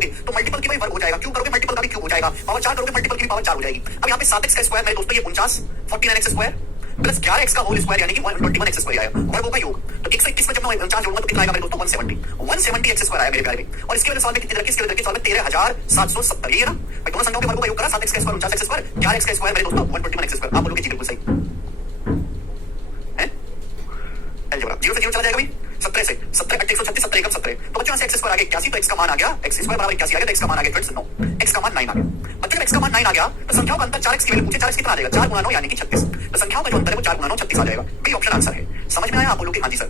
करोगे तो मल्टीपल की भाई वर्ग हो जाएगा, क्यूब करोगे मल्टीपल का भी क्यूब हो जाएगा, पावर 4 करोगे मल्टीपल की पावर 4 हो जाएगी। अब यहाँ पे 7x का स्क्वायर मेरे दोस्तों ये 49 49x स्क्वायर प्लस 11x का होल स्क्वायर यानी कि 121x स्क्वायर आया, वर्गों का योग। तो 121 में जब मैं 49 जोड़ूंगा तो कितना आएगा मेरे दोस्तों 170x स्क्वायर आया मेरे प्यारे में। और इसके वजह सवाल में कितनी तरह की, इसके वजह सवाल में 13770 ये ना भाई, दोनों संख्याओं के वर्गों का योग करा, 7x का स्क्वायर 49x स्क्वायर 11x का स्क्वायर मेरे दोस्तों 121x स्क्वायर। आप बोलोगे जी बिल्कुल सही है। अलजेब्रा 0 से 0 चला जाएगा भाई, 17 से 17 8 136 17 1 17। तो बच्चों से x स्क्वायर आ गया 81, तो x का मान आ गया x स्क्वायर बराबर 81 आ गया, तो x का मान आ गया 9, x का मान 9 आ गया। बच्चों जब x का मान 9 आ गया तो संख्याओं का अंतर 4x की वैल्यू पूछे, 4x कितना आ जाएगा 4 गुना 9 यानी कि 36। तो संख्याओं का जो अंतर है वो 4 गुना 9 36 आ जाएगा। बी ऑप्शन आंसर है। समझ में आया? आप बोलोगे हाँ जी सर।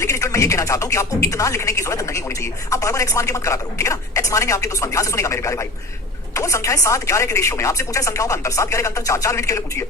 लेकिन स्टूडेंट मैं ये कहना चाहता हूं कि आपको इतना लिखने की जरूरत नहीं होनी चाहिए। आप बार बार x मान के मत करा करो, ठीक है ना। x मानेंगे आपके दुश्मन। ध्यान से सुनेगा मेरे प्यारे भाई, दो संख्याएं 7 11 के रेशियो में, आपसे पूछा संख्याओं का अंतर 7 11 का अंतर 4 4 यूनिट के लिए पूछिए।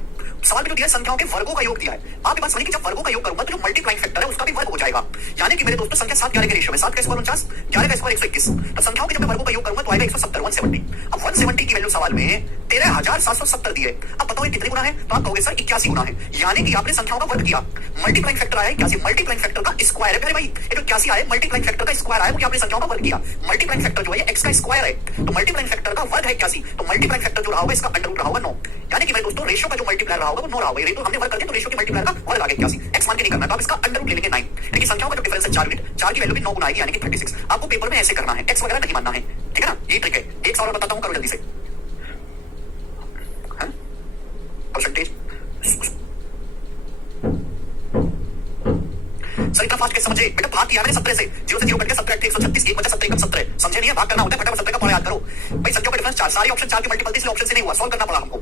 सवाल में जो दिया संख्याओं के वर्गों का योग दिया है, आपके पास वही कि जब वर्गों का योग करूंगा तो जो मल्टीप्लाइंग फैक्टर है उसका भी वर्ग हो जाएगा। यानी कि मेरे दोस्तों संख्या 7 11 के रेशियो में 7 का स्क्वायर 49 11 का स्क्वायर 121, तो संख्याओं के जब मैं वर्गों का योग करूंगा तो आएगा 170 170। अब 170 की वैल्यू सवाल में 13770 दी है। अब बताओ ये कितने गुना है, तो आप कहोगे सर 81 गुना है। यानी कि आपने संख्याओं का वर्ग किया, मल्टीप्लाइंग फैक्टर आया 81, मल्टीप्लाइंग फैक्टर का स्क्वायर है। भाई ये जो 81 आया मल्टीप्लाइंग फैक्टर का स्क्वायर आया, वो आपने संख्याओं का वर्ग किया। मल्टीप्लाइंग फैक्टर जो है x का स्क्वायर है, तो मल्टीप्लाइंग फैक्टर का वर्ग है 81, तो मल्टीप्लाइंग फैक्टर जो रहा होगा इसका अंडर रूट रहा होगा 9। यानी कि मेरे दोस्तों रेशियो का जो मल्टीप्लायर रहा होगा वो 9 रहा होगा। ये तो हमने वर्ग कर दिया तो रेशियो के मल्टीप्लायर का वर्ग आ गया 81। x मान के नहीं करना, तो आप इसका अंडर रूट ले लेंगे 9। यानी कि संख्याओं का जो डिफरेंस है 4 यूनिट, 4 की वैल्यू भी 9 गुना आएगी यानी कि 36। आपको पेपर में ऐसे करना है, x वगैरह नहीं मानना है, ठीक है ना। ये ट्रिक है। एक सवाल बताता हूं, करो जल्दी से। परसेंटेज सर इतना फास्ट कैसे समझे बेटा? भाग किया मैंने 17 से, 0 से 0 कट के 17 8 136 1 बचा 17 17। समझे नहीं है? भाग करना होता है, फटाफट 17 का पढ़ा याद करो भाई। संख्याओं का डिफरेंस 4, सारी ऑप्शन 4 के मल्टीपल थे इसलिए ऑप्शन से नहीं हुआ, सॉल्व करना पड़ा हमको।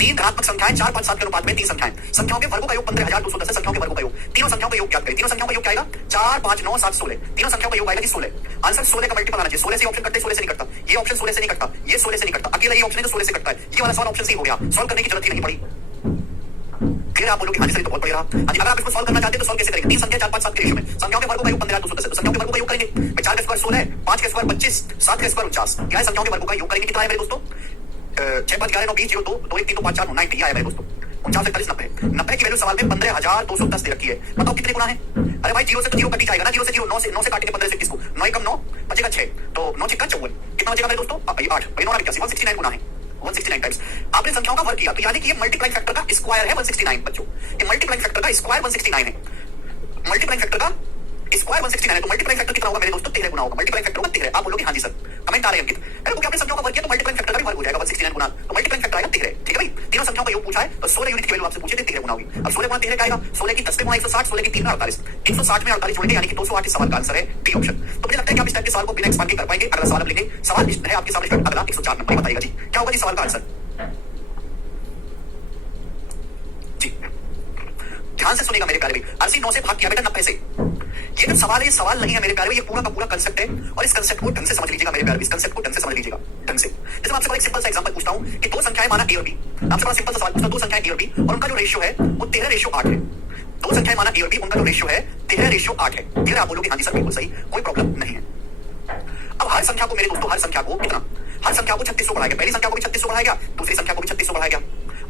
तीन धनात्मक संख्याएं 4 5 7 के अनुपात में तीन संख्याएं, संख्याओं के वर्गों का योग 15210 है। संख्याओं के वर्गों का योग, तीनों संख्याओं का योग क्या करें? तीनों संख्याओं का योग क्या आएगा? 4 5 9 7 16। तीनों संख्याओं का योग आएगा 16। आंसर 16 का मल्टीपल आना चाहिए। 16 से ऑप्शन कटते, 16 से नहीं कटता, ये ऑप्शन 16 से नहीं कटता, ये 16 से नहीं कटता, अकेला ये ऑप्शन है तो 16 से कटता है। ये वाला सवाल ऑप्शन से ही हो गया, सॉल्व करने की जरूरत ही नहीं पड़ी। फिर आप बोलोगे हाँ जी सर तो बहुत बढ़िया। हाँ जी, अगर आप इसको सॉल्व करना चाहते हैं तो सॉल्व कैसे करेंगे? तीन संख्या 4 5 7 के रेशियो में, संख्याओं के वर्गों का योग 15210 है, तो संख्याओं के वर्गों का योग करेंगे। 4 का स्क्वायर 16 है, 5 का स्क्वायर 25, 7 का स्क्वायर 49। क्या है? संख्याओं के वर्गों का योग करेंगे, कितना है मेरे दोस्तों? 6 5 11 9 20 0 2 2 1 3 2 5 4 9 90 आया मेरे दोस्तों। 49 41 90 90 की वैल्यू सवाल में 15210 दे रखी है। बताओ कितने गुना है? अरे भाई 0 से तो 0 कट ही जाएगा ना, 0 से 0 9 से काटेंगे 15 से 21 को, 9 कम 9 बचेगा 6, तो 9 6 54 कितना बचेगा मेरे दोस्तों? 8 भाई 9 81 169 गुना है, 169 टाइम्स। आपने संख्याओं का वर्ग किया तो यानी कि ये मल्टीप्लाइंग फैक्टर का स्क्वायर है 169 बच्चों। ये मल्टीप्लाइंग फैक्टर का स्क्वायर 169 है, मल्टीप्लाइंग फैक्टर का स्क्वायर 169 है, तो मल्टीप्लाइंग फैक्टर कितना होगा मेरे दोस्तों? 13 गुना होगा। मल्टीप्लाइंग फैक्टर होगा 13। आप बोलोगे हाँ जी सर, कमेंट आ रहे हैं अंकित। अरे क्योंकि आपने संख्याओं का वर्ग किया तो मल्टीप्लाइंग फैक्टर का भी वर्ग हो जाएगा 169 गुना, तो मल्टीप्लाइंग फैक्टर आएगा 13, ठीक है भाई। तीनों संख्याओं का योग पूछा है तो 16 यूनिट की वैल्यू आपसे पूछे थे, 13 गुना होगी। अब 16 गुना 13 का आएगा, 16 की 10 पे गुना 160, 16 की 3 में 48, 160 में 48 जोड़ेंगे यानी कि 208। इस सवाल का आंसर है डी ऑप्शन। तो मुझे लगता है कि आप इस टाइप के सवाल को बिना एक्सपांड के कर पाएंगे। अगला सवाल अब लेंगे, सवाल है आपके सामने अगला 104 नंबर, बताइएगा जी क्या होगा जी सवाल का आंसर। जी ध्यान से सुनेगा मेरे प्यारे भाई। 89 से भाग किया बेटा 90 से। ये जो सवाल है ये सवाल नहीं है मेरे प्यारे, ये पूरा का पूरा कंसेप्ट है, और इस कंसेप्ट को ढंग से समझ लीजिएगा मेरे प्यारे, इस कंसेप्ट को ढंग से समझ लीजिएगा ढंग से। जैसे मैं आपसे एक सिंपल सा एग्जांपल पूछता हूं कि दो संख्याएं माना ए और बी, आपसे बड़ा सिंपल सा सवाल पूछता हूं, दो संख्याएं ए और बी और उनका जो रेशियो है वो 13:8 है। दो संख्याएं माना ए और बी, उनका जो रेशियो है 13:8 है। फिर आप बोलोगे हाँ जी सर बिल्कुल सही, कोई प्रॉब्लम नहीं है। अब हर संख्या को मेरे दोस्तों, हर संख्या को कितना, हर संख्या को 3600 बढ़ाया गया, पहली संख्या को भी 3600 बढ़ाया गया, दूसरी संख्या को भी 3600 बढ़ाया गया।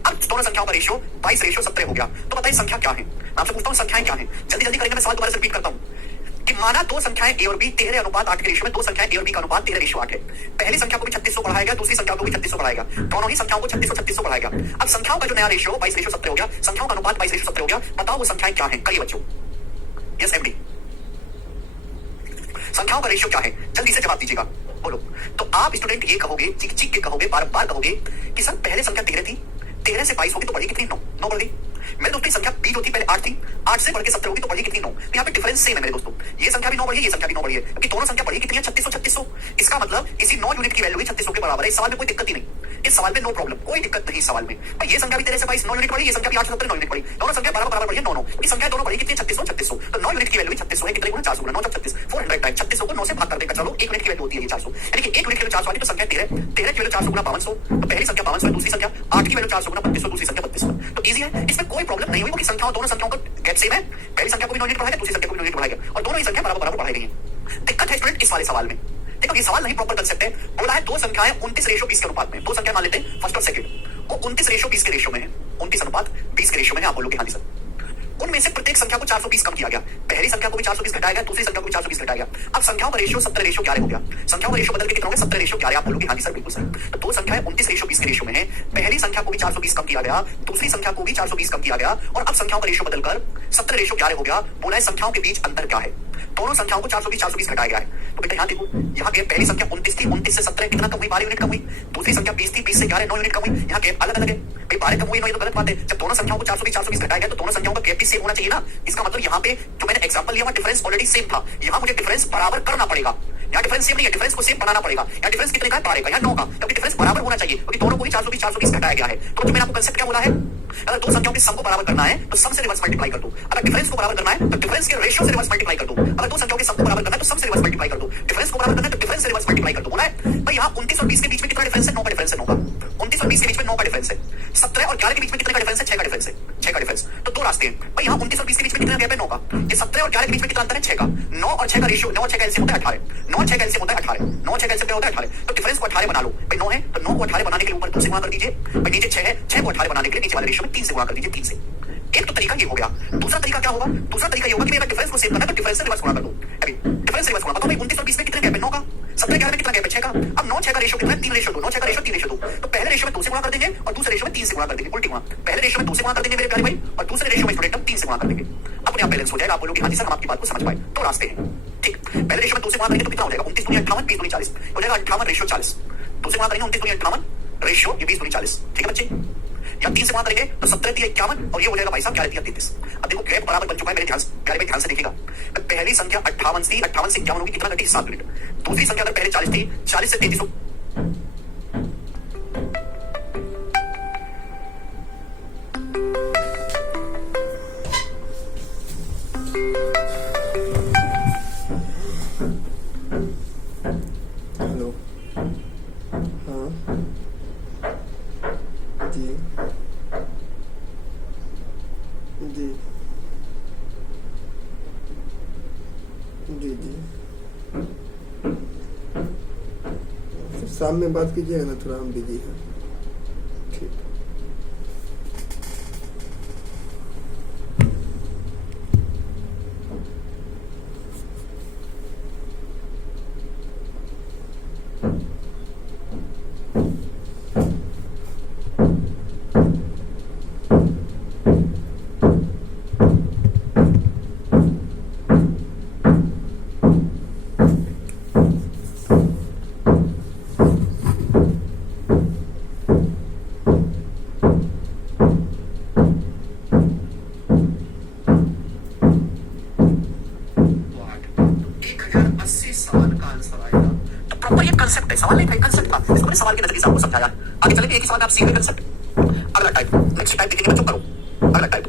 अब दोनों संख्याओं का रेशियो 22:17 हो गया। तो बताइए संख्या क्या है? मैं आपसे पूछता हूं संख्याएं क्या है, जल्दी जल्दी करेंगे। मैं सवाल दोबारा से रिपीट करता हूं कि माना दो संख्याएं ए और बी 13:8 के रेशियो में, दो संख्याएं ए और बी का अनुपात 13:8 है। पहली संख्या को भी 3600 बढ़ाया गया, दूसरी संख्या को भी 3600 बढ़ाया गया, दोनों ही संख्याओं को 3600 बढ़ाया गया। अब संख्याओं का जो नया रेशियो 22:17 हो गया, संख्याओं का अनुपात 22:17 हो गया। बताओ वो संख्याएं क्या है? करिए बच्चों, यस एमडी, संख्याओं का रेशियो क्या है? जल्दी से जवाब दीजिएगा, बोलो। तो आप स्टूडेंट ये कहोगे, चिक चिक के कहोगे, बार बार कहोगे कि सर पहले संख्या 13 थी, 13 से 22 होगी तो बढ़ी कितनी? 9 बढ़ गई। मेरे दोस्तों संख्या बी जो थी पहले 8 थी, 8 से बढ़ के 17 होगी तो बढ़ी कितनी? 9। तो यहाँ पे डिफरेंस सेम है मेरे दोस्तों, ये संख्या भी 9 बढ़ी है, ये संख्या भी 9 बढ़ी है, क्योंकि दोनों संख्या बढ़ी कितनी है? 3600। इसका मतलब इसी 9 यूनिट की वैल्यू भी 3600 के बराबर है। इस सवाल में कोई दिक्कत ही नहीं, इस सवाल में नो प्रॉब्लम, कोई दिक्कत नहीं इस सवाल में। ये संख्या भी 13 से 22 9 यूनिट बढ़ी, ये संख्या भी 8 से 17 9 यूनिट बढ़ी, दोनों संख्या बराबर बढ़ी है 9। इस संख्या दोनों बढ़ी कितनी? 3600। तो 9 यूनिट की वैल्यू 3600 है, कितने गुना? 400 गुना 9 36 400 टाइम 3600 को 9 से भाग कर देगा। चलो 1 यूनिट की वैल्यू होती है ये 400, यानी कि 1 यूनिट की वैल्यू 400 आती तो संख्या 13 13 की वैल्यू 400 गुना 5200, तो पहली संख्या 5200 है, दूसरी संख्या 8 की वैल्यू 400 गुना 3200, दूसरी संख्या 3200। तो इजी है, इसमें कोई प्रॉब्लम नहीं हुई, क्योंकि संख्याओं दोनों संख्याओं का गैप सेम है। पहली संख्या को भी 9 यूनिट बढ़ाया गया, दूसरी संख्या को भी 9 यूनिट बढ़ाया गया, और दोनों ही संख्या बराबर बढ़ाई गई है। दिक्कत है स्टूडेंट इस वाले सवाल में, देखो ये सवाल नहीं प्रॉपर कंसेप्ट है। बोला है दो संख्याएं 29:20 के अनुपात में, दो संख्या मान लेते हैं फर्स्ट और सेकंड, वो 29:20 के रेशियो में है, 29 अनुपात 20 के रेशियो में है। आप बोलोगे हाँ जी सर, उनमें से प्रत्येक संख्या को 420 कम किया गया। पहली संख्या को भी 420 घटाया गया, दूसरी संख्या को भी 420 घटाया गया। अब संख्याओं का रेशियो 70 रेशियो 11 हो गया। संख्याओं का रेशियो बदल के कितना हो गया? 70 रेशियो 11। आप बोलोगे हाँ जी सर बिल्कुल सर। तो दो संख्याएं 29 रेशियो 20 के रेशियो में है। पहली संख्या को भी 420 कम किया गया, दूसरी संख्या को भी 420 कम किया गया और अब संख्याओं का रेशियो बदलकर 70 रेशियो 11 हो गया। बोला है संख्याओं के बीच अंतर क्या है? दोनों संख्याओं को 420 घटाया गया है। तो बेटा यहाँ देखो, यहाँ गैप पहली संख्या 29 थी, 29 से 17 कितना कम हुई? 12 यूनिट कम हुई। दूसरी संख्या 20 थी, 20 से 11 9 यूनिट कम हुई। यहाँ गैप अलग अलग है भाई, 12 कम हुई 9 तो गलत बात है। जब दोनों संख्याओं को 420 घटाया गया तो दोनों संख्याओं का गैप भी सेम होना चाहिए ना। इसका मतलब यहाँ पे जो मैंने एग्जांपल लिया वहां डिफरेंस ऑलरेडी सेम था, यहाँ मुझे डिफरेंस बराबर करना पड़ेगा। यहाँ डिफरेंस सेम नहीं है, डिफरेंस को सेम बनाना पड़ेगा। यहाँ डिफरेंस कितने का है? 12 का, यहाँ 9 का। क्योंकि डिफरेंस बराबर होना चाहिए, क्योंकि दोनों को ही 420 घटाया गया है। तो मैंने आपको कांसेप्ट क्या बोला है? अगर दो संख्याओं के सम को बराबर करना है तो सम से रिवर्स मल्टीप्लाई कर दो। अगर डिफरेंस को बराबर करना है तो डिफरेंस के रेशियो से रिवर्स मल्टीप्लाई कर दो। अगर दो संख्याओं के सम को बराबर करना है तो सम से रिवर्स मल्टीप्लाई कर दो। डिफरेंस को बराबर करना है तो डिफरेंस से रिवर्स मल्टीप्लाई कर दो। बोला है भाई यहाँ 29 और 20 के बीच में कितना डिफरेंस है? 9 का डिफरेंस है। 9 का 29 और 20 के बीच में 9 का डिफरेंस है। 17 और 11 के बीच में कितने का डिफरेंस है? 6 का डिफरेंस है। 6 का डिफरेंस। तो दो रास्ते हैं भाई, यहाँ 29 और 20 के बीच में कितना गैप है? 9 का। ये 17 और 11 के बीच में कितना अंतर है? 6 का। 9 और 6 का रेशियो, 9 और 6 का एलसीएम होता है 18। 9 और 6 का एलसीएम होता है 18। 9 और 6 का एलसीएम क्या होता है? 18। तो डिफरेंस को 18 बना लो भाई। 9 है तो 9 को 18 बनाने के लिए ऊपर 2 से गुणा कर दीजिए भाई, नीचे 6 है, 6 को 18 बनाने के लिए नीचे वाले रेशियो में 3 से गुणा कर दीजिए। 3 से। एक तो तरीका ये हो गया। दूसरा तरीका क्या होगा? दूसरा तरीका ये होगा कि मेरा डिफरेंस को सेव करना है तो डिफरेंस से रिवर्स गुणा कर दो। अभी डिफरेंस से रिवर्स गुणा बताओ भाई, 29 और 20 में कितने गैप है? 9 का। 17 11 में कितना गैप है? 6 का। अब 9 6 का रेशियो कितना है? 3 रेशियो 2। 9 6 का रेशियो 3 रेशियो 2। तो पहले रेशियो में 2 से गुणा कर देंगे और दूसरे रेशियो में 3 से गुणा कर देंगे। उल्टी गुणा। पहले रेशियो में 2 से गुणा कर देंगे मेरे प्यारे भाई और दूसरे रेशियो में स्टूडेंट 3 से गुणा कर देंगे। अपने आप बैलेंस हो जाएगा। आप बोलोगे हाँ जी सर हम आपकी बात को समझ पाए। तो रास्ते हैं ठीक। पहले रेशियो में 2 से गुणा करेंगे तो कितना हो जाएगा? 29 दूनी 58, 20 दूनी 40 हो जाएगा। 58 रेशियो 40। 2 से गुणा करेंगे 29 दूनी 58 रेशियो, ये 20 दूनी 40। ठीक है बच्चे। या 3 से गुणा करेंगे तो 17 3 51 और ये हो जाएगा भाई साहब 11 3 33। अब देखो गैप बराबर बन चुका है मेरे ध्यान से, प्यारे भाई ध्यान से देखिएगा। पहली संख्या 58 थी, 58 से 51 होगी, कितना घटी? 7 यूनिट। दूसरी संख्या अगर पहले 40 थी, 40 से 33 हेलो। हाँ जी जी जी जी फिर शाम में बात कीजिएगा ना, थोड़ा हम बिजी हैं। ठीक। कंसेप्ट है, सवाल नहीं था, कंसेप्ट था। इसको मैंने सवाल के नजरिए से आपको समझाया। आगे चलेंगे एक ही सवाल में आप सीख कंसेप्ट। अगला टाइप, नेक्स्ट टाइप देखेंगे बच्चों, करो अगला टाइप।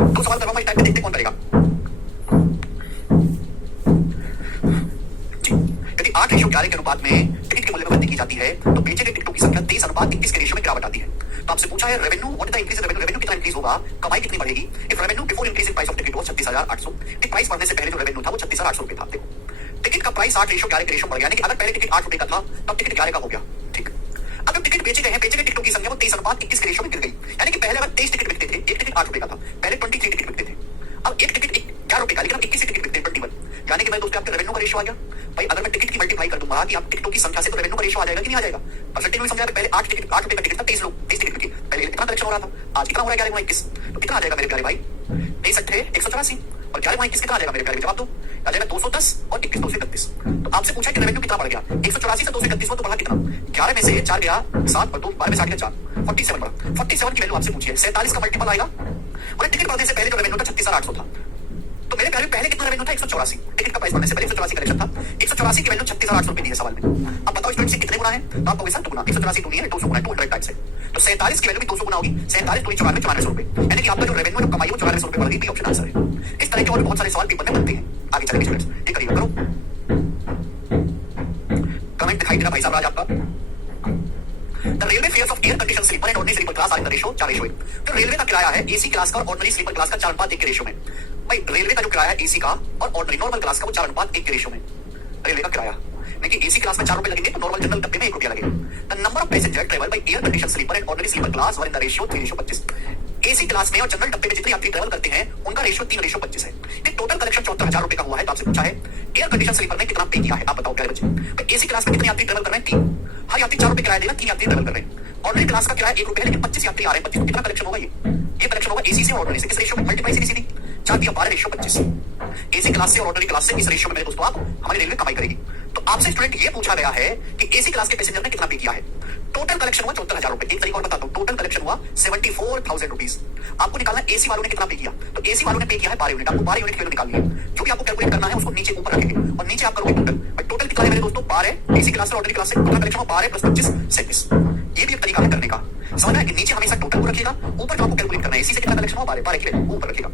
दो सवाल करवाऊंगा, टाइप में देखते कौन करेगा। जी, यदि 8 रेशियो 11 के अनुपात में टिकट के मूल्य में वृद्धि की जाती है तो बेचे गए टिकटों की संख्या 23 अनुपात 21 के रेशियो में गिरावट आती है। तो आपसे पूछा है revenue, what is the increase in revenue? Revenue कितना इंक्रीज होगा, कमाई कितनी बढ़ेगी? If revenue before increase in price of ticket was 36,800, price बढ़ने से पहले जो रेवेन्यू था वो 36,800 रुपए था। देखो टिकट का प्राइस 8 रेशियो 11 के रेशियो बढ़ गया, यानी कि अगर पहले टिकट 8 रुपए का था तब टिकट 11 का हो गया। ठीक। अब जब टिकट बेचे गए हैं, बेचे गए टिकटों की संख्या वो 23 अनुपात 21 के रेशियो में गिर गई, यानी कि पहले अगर 23 टिकट बिकते थे, एक टिकट 8 रुपए का था, पहले 23 टिकट बिकते थे। अब एक टिकट 11 रुपए का, लेकिन अब 21 टिकट बिकते हैं 21, यानी कि मैं दोस्तों आपके रेवेन्यू का रेशियो आ गया। भाई अगर मैं टिकट की मल्टीप्लाई कर दूंगा कि आप टिकटों की संख्या से, तो रेवेन्यू का रेशियो आ जाएगा कि नहीं आ जाएगा? परसेंटेज में समझा, पहले 8 रुपए का टिकट था, 23 लोग 23 टिकट बिके, पहले कितना कलेक्शन हो रहा था, आज कितना हो रहा है 11 21, तो कितना आ जाएगा मेरे प्यारे भाई? 23 8 184 और 11 21 कितना आ जाएगा मेरे प्यारे? जवाब दो। आ जाएगा 210 और 21 231। तो आपसे पूछा कि रेवेन्यू कितना बढ़ गया? 184 से 231 तो बढ़ा कितना? 11 में से 4 गया 7 और 2 12 में 7 गया 4, 47 बढ़ा। 47 की वैल्यू आपसे पूछी है, 47 का मल्टीपल आएगा। और टिकट बढ़ने से पहले जो रेवेन्यू था 36,800 था, तो मेरे प्यारे पहले कितना रेवेन्यू था? 184। टिकट का प्राइस बढ़ने से पहले 184 कलेक्शन था, 184 की वैल्यू 36,800 रुपए दी है सवाल में। अब बताओ स्टूडेंट से कितने गुना है? तो आपको वैसा 2 गुना, 184 2 नहीं है, 200 गुना है, 200 टाइम्स है। तो 47 की वैल्यू भी 200 गुना होगी, 47 2 94 9400 रुपए, यानी कि आपका जो रेवेन्यू जो कमाई वो 9400 रुपए बढ़ गई। बी ऑप्शन आंसर है। इस तरह के और बहुत सारे सवाल पेपर में बनते हैं। आगे चलेंगे स्टूडेंट्स, ये करिएगा, करो कमेंट दिखाई दे रहा भाई साहब आज आपका। The railway fares of air conditioned sleeper and ordinary sleeper class are in the ratio 4:1। जो रेलवे का किराया है एसी क्लास का और ऑर्डिनरी स्लीपर क्लास का 4:1 के रेशियो में। भाई रेलवे का जो किराया है एसी का और ऑर्डिनरी नॉर्मल क्लास का वो 4:1 के रेशियो में। रेलवे का किराया, लेकिन एसी क्लास में 4 रुपए लगेंगे तो नॉर्मल जनरल डब्बे में 1 रुपया लगेगा। The number of passenger travel by air condition sleeper and ordinary sleeper class were in the ratio 3:25। AC class में और जनरल डब्बे में जितने यात्री ट्रेवल करते हैं उनका रेशियो 3:25 है। ये टोटल कलेक्शन 74,000 रुपए का हुआ है। तो आपसे पूछा है एयर कंडीशन स्लीपर में कितना पे किया है, आप बताओ प्यारे बच्चे। एसी क्लास में कितने यात्री ट्रेवल कर रहे हैं? 3। हर यात्री 4 रुपए किराया देगा, 3 यात्री ट्रेवल कर रहे हैं। ऑर्डिनरी क्लास का किराया 1 रुपए है, लेकिन 25 यात्री आ रहे हैं। 25 कितना कलेक्शन होगा? ये कलेक्शन होगा एसी से और ऑर्डिनरी से। किस रेशियो में? मल्टीप्लाई सीधी 4 दिया 12 रेशियो 25। एसी क्लास से और ऑर्डिनरी क्लास से इस रेशियो में मेरे दोस्तों आप हमारी रेलवे कमाई करेगी। तो आपसे स्टूडेंट ये पूछा गया है कि एसी क्लास के पैसेंजर ने कितना पे किया है। टोटल कलेक्शन हुआ 74,000 रुपए। एक तरीका और बताता हूं, टोटल कलेक्शन हुआ 74,000 रुपीज। आपको निकालना एसी वालों ने कितना पे किया। तो एसी वालों ने पे किया है 12 यूनिट। आपको 12 यूनिट की वैल्यू निकालनी है। जो भी आपको कैलकुलेट करना है उसको नीचे ऊपर रखेंगे और नीचे आप करोगे टोटल। टोटल कितना है मेरे दोस्तों? 12। एसी क्लास से ऑर्डिनरी क्लास से टोटल कलेक्शन 12 प्लस 25 37। ये भी एक तरीका है करने का। समझ में? कि नीचे हमेशा टोटल को रखिएगा, ऊपर जो आपको कैलकुलेट करना है एसी से कितना कलेक्शन हुआ 12 की वैल्यू ऊपर रखिएगा।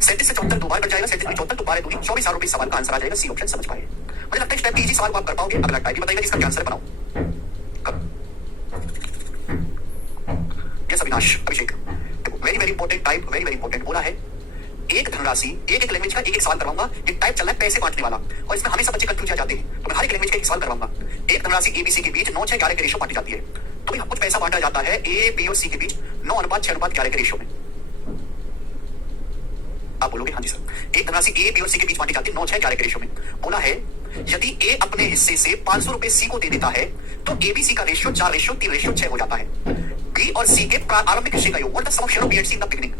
37 से 74 दोबारा कट जाएगा। 37 में 74 दोबारा दूनी 24,000 रुपए। सवाल का आंसर आ जाएगा सी ऑप्शन। समझ पाए? मुझे लगता है स्टेप इजी सवाल को आप कर पाओगे। अगला टाइप बताइएगा जिसका आंसर बनाओ। Yes Avinash Abhishek, very very important type, very very important बोला है। एक धनराशि एक लैंग्वेज का एक सवाल करवाऊंगा। एक टाइप चल रहा है पैसे बांटने वाला और इसमें हमेशा बच्चे कंफ्यूज आ जाते हैं। तो मैं हर एक लैंग्वेज का एक सवाल करवाऊंगा। एक धनराशि एबीसी के बीच 9:6:11 के रेशियो बांटी जाती है। तो भाई कुछ पैसा बांटा जाता है ए बी और सी के बीच 9:6:11 के रेशियो में। आप बोलोगे हाँ जी सर। एक धनराशि ए बी और सी के बीच बांटी जाती है 9:6:11 के रेशियो में। बोला है यदि ए अपने हिस्से से 500 रुपए सी को दे देता है तो एबीसी का रेशियो 4:3:6 हो जाता है। बी और सी के प्रारंभिक हिस्से का योग, what the sum of share of B and C in the beginning.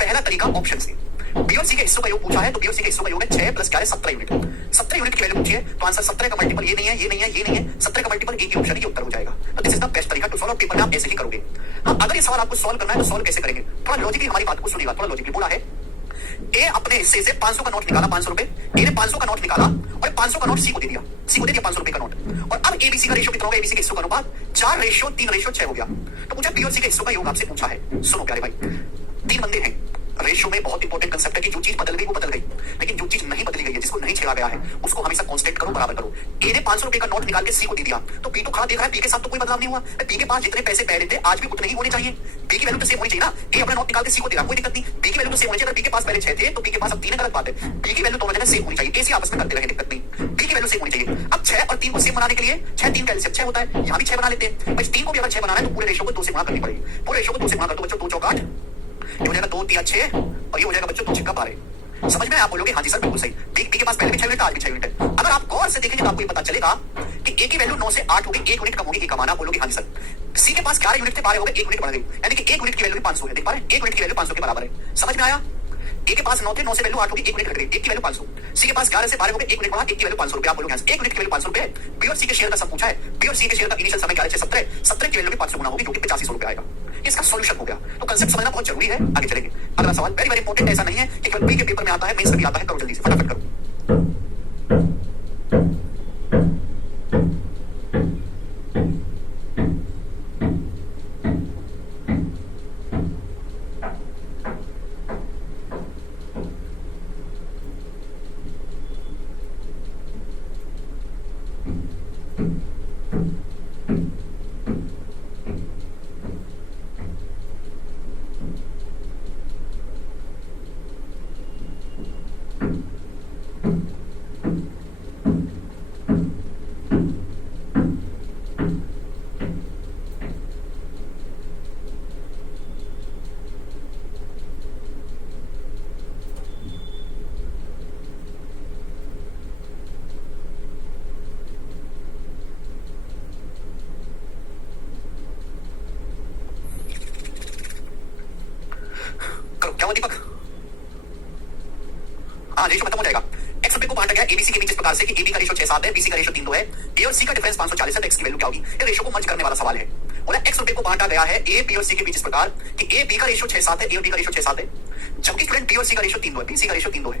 पहला तरीका ऑप्शन से। बी और सी के हिस्सों का योग पूछा है तो बी और सी के हिस्सों का योग है 6 + 11 17 यूनिट। 17 यूनिट की वैल्यू पूछी है तो आंसर 17 का मल्टीपल ये नहीं है, ये नहीं है, ये नहीं है। 17 का मल्टीपल एक ही ऑप्शन है, ये उत्तर हो जाएगा। तो दिस इज द बेस्ट तरीका टू सॉल्व। पेपर में आप ऐसे ही करोगे। हाँ, अगर ये सवाल आपको सॉल्व करना है तो सॉल्व कैसे करेंगे? थोड़ा लॉजिकली हमारी बात को सुनिएगा, थोड़ा लॉजिकली। बोला है ए अपने हिस्से से 500 का नोट निकाला, 500 रुपए। ए ने 500 का नोट निकाला और 500 का नोट सी को दे दिया। सी को दे दिया 500 रुपए का नोट। और अब एबीसी का रेशियो कितना होगा? एबीसी के हिस्सों का अनुपात 4:3:6 हो गया। तो मुझे बी और सी के हिस्सों का योग आपसे पूछा है। सुनो प्यारे भाई, 3 बंदे हैं। रेशियो में बहुत इंपॉर्टेंट कंसेप्ट है कि जो चीज बदल गई वो बदल गई, लेकिन जो चीज नहीं बदली गई है, जिसको नहीं छेड़ा गया है, उसको हमेशा कांस्टेंट करो, बराबर करो। ए ने 500 रुपए का नोट निकाल के सी को दे दिया तो बी तो खड़ा देख रहा है, बी के साथ तो कोई बदलाव नहीं हुआ। बी के पास जितने पैसे पहले थे आज भी उतने ही होने चाहिए। बी की वैल्यू तो सेम होनी चाहिए ना। ए अपना नोट निकाल के सी को दे रहा, कोई दिक्कत नहीं। बी की वैल्यू तो सेम होनी चाहिए। अगर बी के पास पहले 6 थे तो बी के पास अब 3 है, गलत बात है। बी की वैल्यू दोनों जगह सेम होनी चाहिए। ए सी आपस में करते रहे, दिक्कत नहीं। बी की वैल्यू सेम होनी चाहिए। अब 6 और 3 को सेम बनाने के लिए 6 3 का एलसीएम 6 होता है। यहां भी 6 बना लेते हैं। बस 3 को भी अगर 6 बनाना है तो पूरे रेशियो को 2 से गुणा करनी पड़ेगी। पूरे रेशियो को 2 से गुणा कर दो बच्चों, 2 चौक 8, ये हो जाएगा 2 3 6 और ये हो जाएगा बच्चों 2 6 12। समझ में? आप बोलोगे हाँ जी सर बिल्कुल सही। बी के पास पहले भी 6 यूनिट, आज भी 6 यूनिट है। अगर आप गौर से देखेंगे तो आपको ये पता चलेगा कि ए की वैल्यू 9 से 8 हो गई, 1 यूनिट कम होगी। कमाना बोलोगे हाँ जी सर। सी के पास 11 यूनिट थे, 12 हो गए, 1 यूनिट बढ़ गई। यानी कि 1 यूनिट की वैल्यू 500 है। देख पा रहे हैं? 1 यूनिट की वैल्यू 500 के बराबर है। समझ में आया? ए के पास 9 थे, 9 से वैल्यू 8 होगी, 1 यूनिट घट गई, 1 की वैल्यू 500। सी के पास 11 से 12 हो गए, 1 यूनिट बढ़ा, 1 की वैल्यू 500 रुपए। आप बोलोगे 1 यूनिट की वैल्यू 500 रुपए। बी और सी के शेयर का सब पूछा है। बी और सी के शेयर का इनिशियल समय 11 17, 17 की वैल्यू भी 500 गुना होगी, जो कि 8500 रुपए आएगा। इसका सॉल्यूशन हो गया। तो कांसेप्ट समझना बहुत जरूरी है। आगे चलेंगे। अगला सवाल वेरी वेरी इंपॉर्टेंट। ऐसा नहीं है कि केवल बी के पेपर में आता है, मेंस में भी आता है। करो जल्दी से, फटाफट करो। क्या हुआ दीपक? हाँ, रेशियो खत्म हो जाएगा। एक्स रुपए को बांटा गया एबीसी के बीच इस प्रकार से कि एबी का रेशियो 6 7 है, बीसी का रेशियो 3 2 है। ए और सी का डिफरेंस 540 है। तो एक्स की वैल्यू क्या होगी? ये रेशियो को मर्ज करने वाला सवाल है। बोला एक्स रुपए को बांटा गया है ए बी और सी के बीच इस प्रकार कि ए बी का रेशियो 6 7 है, ए और बी का रेशियो 6 7 है, जबकि स्टूडेंट बी और सी का रेशियो 3 2 है, बी सी का रेशियो 3 2 है।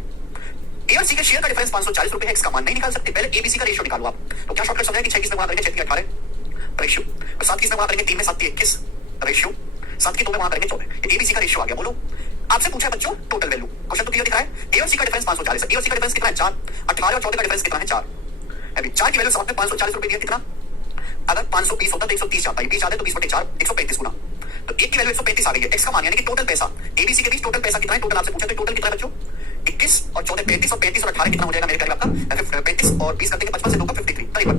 ए और सी के शेयर का डिफरेंस 540 रुपए है। एक्स का मान नहीं निकाल सकते, पहले एबीसी का रेशियो निकालो आप। तो क्या शॉर्टकट समझे कि 6 किस में गुणा करेंगे? 6 3 18 रेशियो, और 7 किस में गुणा करेंगे? 3 में 7 3 21 रेशियो, 7 की 2 में गुणा करेंगे 14। एबीसी का रेशियो आ गया। बोलो आपसे पूछा है बच्चों टोटल वैल्यू। क्वेश्चन तो क्लियर दिख रहा है। ए और सी का डिफरेंस 540 है। ए और सी का डिफरेंस कितना है? 4। 18 और 14 का डिफरेंस कितना है? 4। अभी 4 की वैल्यू साथ में 540 रुपए दिया, कितना? अगर 520 होता तो 130 आता है, 20 आता है तो 20/4 135 गुना। तो एक की वैल्यू 135 आ गई है। एक्स का मान यानी कि टोटल पैसा एबीसी के बीच टोटल पैसा कितना है? टोटल आपसे पूछा तो टोटल कितना है बच्चों? 21 और 14 35 और 35 और 18 कितना हो जाएगा मेरे ख्याल आपका? 35 और 20 करते हैं 55 से 2 का 53 53।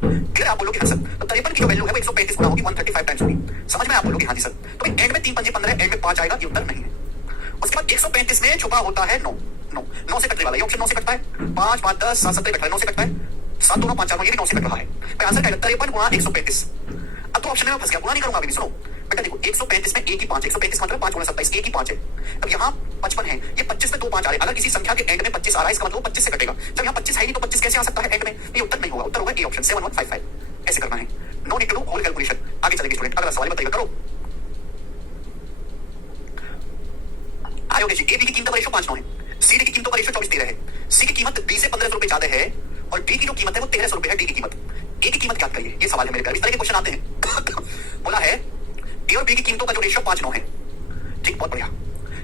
क्लियर? आप बोलोगे हाँ सर। तो 53 की जो वैल्यू है वो 135 गुना होगी, 135 टाइम्स होगी। समझ में? आप बोलोगे हाँ जी सर। तो एंड में 3 5 15, एंड में 5 आएगा, ये उत्तर नहीं है। उसके बाद 135 में छुपा होता है 9, 9 से कटने वाला, ये ऑप्शन 9 से कटता है। 5 5 10 7 17 कटता है, 9 से कटता है। 7 2 9 5 4 ये भी 9 से कट रहा है। भाई आंसर क्या लगता है? 53 गुणा 135। अब तो ऑप्शन में मैं फंस गया, गुणा नहीं करूंगा अभी। सुनो बेटा, देखो 135 में एक ही 5, 135 मतलब 5 गुणा 27, एक ही 5 है। अब यहाँ 55 है, ये 25 में 2 5 आ रहे हैं। अगर किसी संख्या के एंड में 25 आ रहा है, इसका मतलब 25 से कटेगा। जब यहाँ 25 है नहीं तो 25 कैसे आ सकता है एंड में? ये उत्तर नहीं होगा, उत्तर होगा ए ऑप्शन 7155। ऐसे करना है, no need to do whole calculation. आगे चलेंगे स्टूडेंट, अगला सवाल बताइएगा, करो। आयोगे जी, ए बी की कीमतों का रेशो 5 9 है, सी डी की कीमतों का रेशो 24 13 है। सी की कीमत बी से 1500 रुपए ज्यादा है और डी की जो कीमत है वो 1300 रुपए है। डी की कीमत, ए की कीमत क्या करिए, ये सवाल है मेरे प्यारे। इस तरह के क्वेश्चन आते हैं। बोला है ए और बी की कीमतों का जो रेशो 5 9 है, ठीक, बहुत बढ़िया।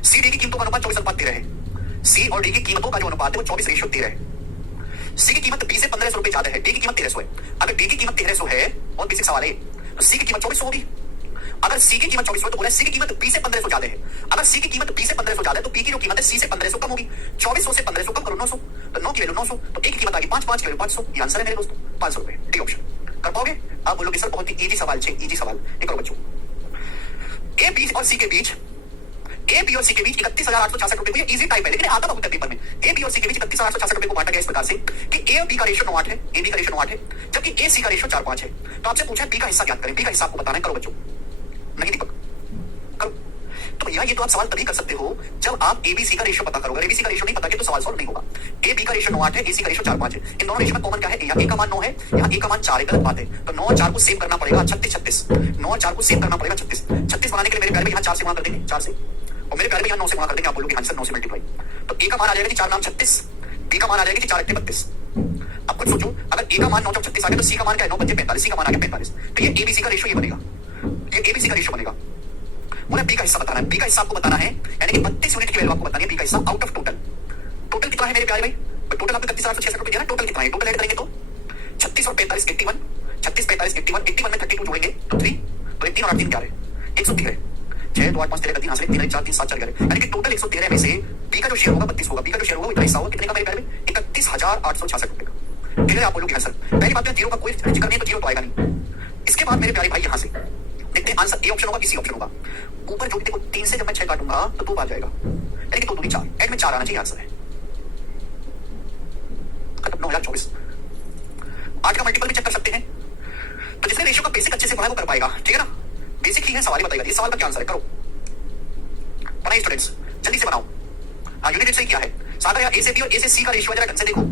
सी डी की कीमतों का अनुपात 24:13 है। सी और डी की कीमतों का जो अनुपात है वो 24:13 है। सी की कीमत बी से 1500 रुपए ज्यादा है, डी की कीमत 1300 है। अगर डी की कीमत 1300 है, और बेसिक सवाल है, तो सी की कीमत 2400 होगी। अगर सी की कीमत 2400 तो बोला सी की कीमत बी से 1500 ज्यादा है। अगर सी की कीमत बी से 1500 ज्यादा है तो बी की जो कीमत है सी से 1500 कम होगी। 2400 से 1500 कम करो 900, तो 9 की वैल्यू 900, तो ए की कीमत आ गई 5, 5 की वैल्यू 500। ये आंसर है मेरे दोस्तों, 500 रुपए, डी ऑप्शन। कर पाओगे? आप बोलोगे सर बहुत ही इजी सवाल है, इजी सवाल। ये करो बच्चों, ए बी और सी के बीच, ए बी और सी के बीच 31,866 रुपए। ये इजी टाइप है लेकिन आता बहुत पेपर में। ए बी और सी के बीच 31,866 रुपए को बांटा गया इस प्रकार से कि ए और बी का रेशो 9:8 है, ए बी का रेशो 9:8 है, जबकि ए सी का रेशो 4:5 है। तो आपसे पूछा बी का हिस्सा ज्ञात करें, बी का हिस्सा आपको बताना है। करो बच्चों, नहीं दीपक, करो। तो भैया ये तो आप सवाल तभी कर सकते हो जब आप एबीसी का रेशो पता करोगे। एबीसी का रेशो नहीं पता कि तो सवाल सॉल्व नहीं होगा। ए बी का रेशो 9:8 है, ए सी का रेशो 4:5 है। इन दोनों रेशो में कॉमन क्या है? यहाँ ए का मान 9 है, यहाँ ए का मान 4 है, गलत बात है। तो 9 और 4 को सेव करना पड़ेगा, 36 36। 9 और 4 को सेव करना पड़ेगा 36 36 बनाने के लिए मेरे प्यारे में यहाँ 4 से गुणा कर देंगे, 4 से, और मेरे प्यारे में यहाँ 9 से गुणा कर देंगे। आप बोलोगे आंसर 9 से मल्टीप्लाई, तो ए का मान आ जाएगा 4 नाम 36, बी का मान आ जाएगा 4 8 32। अब कुछ सोचो, अगर ए का मान 9 जब 36 आ गया तो सी का मान क्या है? 9 5 45, सी का मान आ गया 45। तो ये एबीसी का रेशो ये बनेगा, ये एबीसी का रेशो बनेगा। मुझे बी का हिस्सा बताना है, बी का हिस्सा आपको बताना है, यानी कि 32 यूनिट की वैल्यू आपको बतानी है। बी का हिस्सा आउट ऑफ टोटल, टोटल कितना है मेरे प्यारे भाई? टोटल आपको 31,866 रुपए दिया ना, टोटल कितना है? टोटल ऐड करेंगे तो 36 और 45 81, 36 45 81, 81 में 32 जोड़ेंगे तो 3, तो 3 और 8 3 क्या है? 113। 6 2 8 5 13 3 हां से 3 4 3 7 4 11, यानी कि टोटल 113 में से बी का जो शेयर होगा 32 होगा। बी का जो शेयर होगा वो इतना हिस्सा होगा कितने का मेरे प्यारे में? 31,866 रुपए का। ठीक है, आप बोलोगे आंसर। पहली बात है जीरो का कोई जिक्र नहीं है तो जीरो तो आएगा नहीं। इसके बाद मेरे प्यारे भाई यहां से देखते हैं आंसर ए ऑप्शन होगा, किसी ऑप्शन होगा। ऊपर जो भी देखो 3 से जब मैं 6 काटूंगा तो 2 आ जाएगा, यानी कि 2 दूनी 4, एंड में 4 आना चाहिए, आंसर है खत्म। 9024। 8 का मल्टीपल भी चेक कर सकते हैं, तो जिसने रेशियो का बेसिक अच्छे से पढ़ा है वो कर पाएगा। ठीक है ना, बेसिक ही है, सवाल ही बताएगा। ये सवाल का क्या आंसर है? करो, बनाइए स्टूडेंट्स, जल्दी से बनाओ। हाँ, यूनिट सही क्या है? सागर या ए से बी और ए से सी का रेशियो है, जरा ढंग से देखो।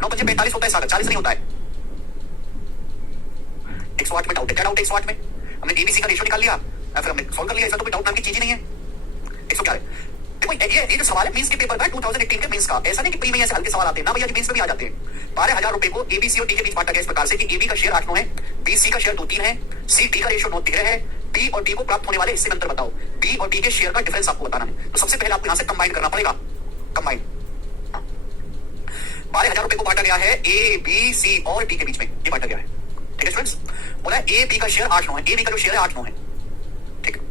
9 5 45 होता है सागर, 40 नहीं होता है। 108 में डाउट है, क्या डाउट है 108 में? हमने एबीसी का रेशियो निकाल लिया, फिर हमने सॉल्व कर लिया, इसमें तो कोई डाउट नाम की चीज ही नहीं है। 111 है। देखो ये जो सवाल है मींस के पेपर का 2018 के मींस का, ऐसा नहीं कि प्री में ऐसे हल्के सवाल आते हैं ना भैया, मींस में भी आ जाते हैं। 12,000 रुपए को एबीसी और डी के बीच बांटा गया इस प्रकार से कि एबी का शेयर 8 9 है, बी सी का शेयर 2 3 है, सी डी का रेशियो 9 13 है। बी और डी को प्राप्त होने वाले हिस्से में अंतर बताओ। बी और डी के शेयर का डिफरेंस आपको बताना है। तो सबसे पहले आपको यहां से कंबाइन करना पड़ेगा, कंबाइन। 12,000 रुपए को बांटा गया है ए बी सी और डी के बीच में, ये बांटा गया है। ठीक है स्टूडेंट्स, बोला ए बी का शेयर 8 9 है, ए बी का जो शेयर है 8 9 है। ठीक है,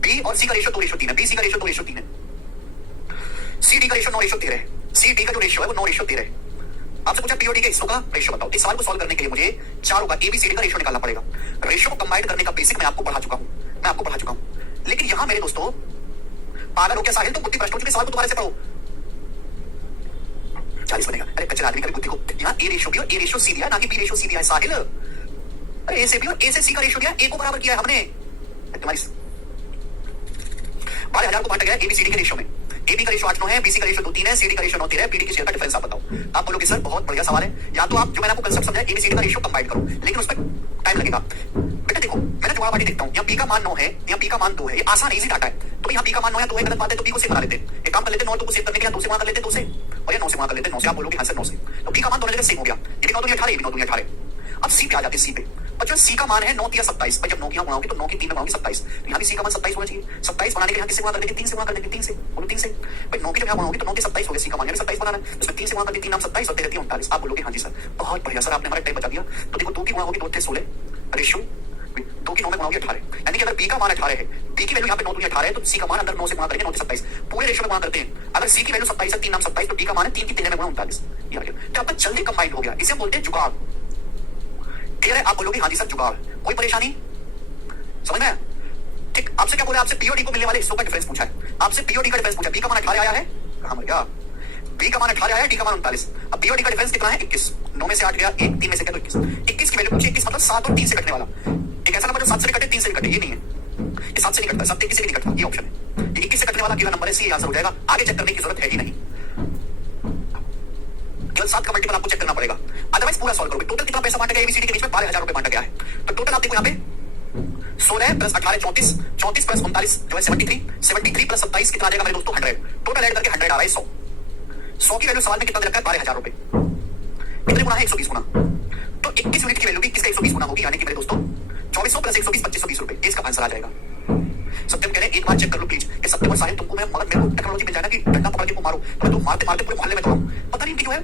बी और सी का रेशियो 2:3 है, बी सी का रेशियो 2:3 है, सी डी का रेशियो 9:13 है, सी डी का जो रेशियो है वो 9:13 है। आपसे पूछा पी और डी के हिस्सों का रेशियो बताओ। इस सवाल को सॉल्व करने के लिए मुझे चारों का एबीसीडी का रेशियो निकालना पड़ेगा। रेशियो को कंबाइन करने का बेसिक मैं आपको पढ़ा चुका हूं, लेकिन यहां मेरे दोस्तों पागल हो क्या साहिल, तो बुद्धि भ्रष्ट हो चुकी, सवाल को दोबारा से पढ़ो। 40 बनेगा। अरे कच्चे आदमी की बुद्धि को, यहाँ ए रेशियो बी और ए रेशियो सी दिया, ना कि बी रेशियो सी दिया है साहिल। अरे ए से बी और ए से सी का रेशियो दिया, ए को बराबर किया है हमने। तुम्हारी 12,000 को बांटा गया एबीसीडी के रेशियो में। एबी का रेशियो 8 9 है, बीसी का रेशियो 2 3 है, सीडी का रेशियो 9 13 है, बीडी के शेयर का डिफरेंस आप बताओ। आप बोलोगे सर बहुत बढ़िया सवाल है, या तो आप जो मैंने आपको कंसेप्ट समझाया एबीसीडी का रेशियो कंबाइन करो, लेकिन उस पर टाइम लगेगा। बेटा देखो मैंने जुगाड़ बाटी देखता हूँ, यहाँ बी का मान 9 है, यहाँ बी का मान 2 है, ये आसान इजी डाटा है। तो यहाँ बी का मान 9 है, 2 है, गलत बात है, तो बी को सेव बना लेते हैं। एक काम कर लेते हैं, 9 को सेव करने के लिए 2 से गुणा कर लेते हैं, 2 से, और ये 9 से गुणा कर लेते हैं, 9 से। आप बोलोगे आंसर 9 से, तो बी का मान दोनों जगह सेम हो गया, ये भी 9 2 18, ये भी 9 2 18। अब सी पे आ जाते हैं, सी पे बच्चों सी का मान है 9 3 27। भाई जब 9 की गुणा होगी तो 9 की 3 में गुणा होगी 27, तो यहाँ भी सी का मान 27 होना चाहिए। 27 बनाने के लिए यहाँ किससे गुणा कर देंगे? 3 से गुणा कर देंगे, 3 से, बोलो 3 से। भाई 9 की जब यहाँ गुणा होगी तो 9 के 27 हो गए, सी का मान यानी 27 बनाना है, उसमें 3 से गुणा करके 3 नाम 27 और 3 39। आप बोलोगे हाँ जी सर बहुत बढ़िया सर, आपने हमारा टाइम बचा दिया। तो देखो 2 की गुणा होगी 2 थे 16, रेशियो 2 की 9 में गुणा होगी 18, यानी कि अगर बी का मान 18 है, बी की वैल्यू यहाँ पे 9 2 18 है, तो सी का मान अंदर 9 से गुणा करेंगे, 9 से 27 पूरे रेशियो में गुणा करते हैं। अगर सी की वैल्यू 27 है, 3 नाम 27, तो डी का मान है 3 की 3 में गुणा 39। ये आ गया, तो आपका जल्दी कंबाइन हो गया, इसे बोलते हैं जुगाड़। क्लियर है? आप बोलोगे हाँ जी सर जुगाड़, कोई परेशानी समझ में? ठीक ठीक, आपसे क्या बोला, आपसे पीओडी को मिलने वाले हिस्सों का डिफरेंस पूछा है, आपसे पीओडी का डिफरेंस पूछा, बी का मान 18 आया है, कहां मर गया, बी का मान 18 आया है, डी का मान 39। अब पीओडी का डिफरेंस कितना है 21, 9 में से 8 गया, 1 3 में से गया तो 21, 21 की वैल्यू पूछी, 21 मतलब 7 और 3 से कटने वाला, एक ऐसा नंबर जो 7 से कटे 3 से कटे, ये नहीं है, ये 7 से नहीं कटता, 7 21 से नहीं कटता, ये ऑप्शन है, ये 21 से कटने वाला अकेला नंबर है, सी आंसर हो जाएगा, आगे चेक करने की जरूरत है ही नहीं, केवल 7 का मल्टीपल आपको चेक करना पड़ेगा, अदरवाइज पूरा सॉल्व करोगे। टोटल कितना पैसा बांटा गया एबीसीडी के बीच में, 12,000 रुपए बांटा गया है, तो टोटल आप देखो यहाँ पे 16 प्लस 18 34, 34 प्लस 39 जो है 73, 73 प्लस 27 कितना आ जाएगा मेरे दोस्तों 100, टोटल ऐड करके 100 आ रहा है 100, 100 की वैल्यू सवाल में कितना दे रखा है 12,000 रुपए, कितने गुना है 120 गुना, तो 21 यूनिट की वैल्यू भी किसका 120 गुना होगी, यानी कि मेरे दोस्तों 2400 प्लस 120 2520 रुपए, इसका आंसर आ जाएगा। सत्यम कह रहे हैं एक बार चेक कर लो प्लीज, ये सत्यम और साहिल तुमको मैं मगर मेरे को टेक्नोलॉजी मिल जाएगा कि डंडा पकड़ के को मारो, तो मैं तो मारते मारते पूरे मोहल्ले में दौड़ाऊं, पता नहीं इनकी जो है,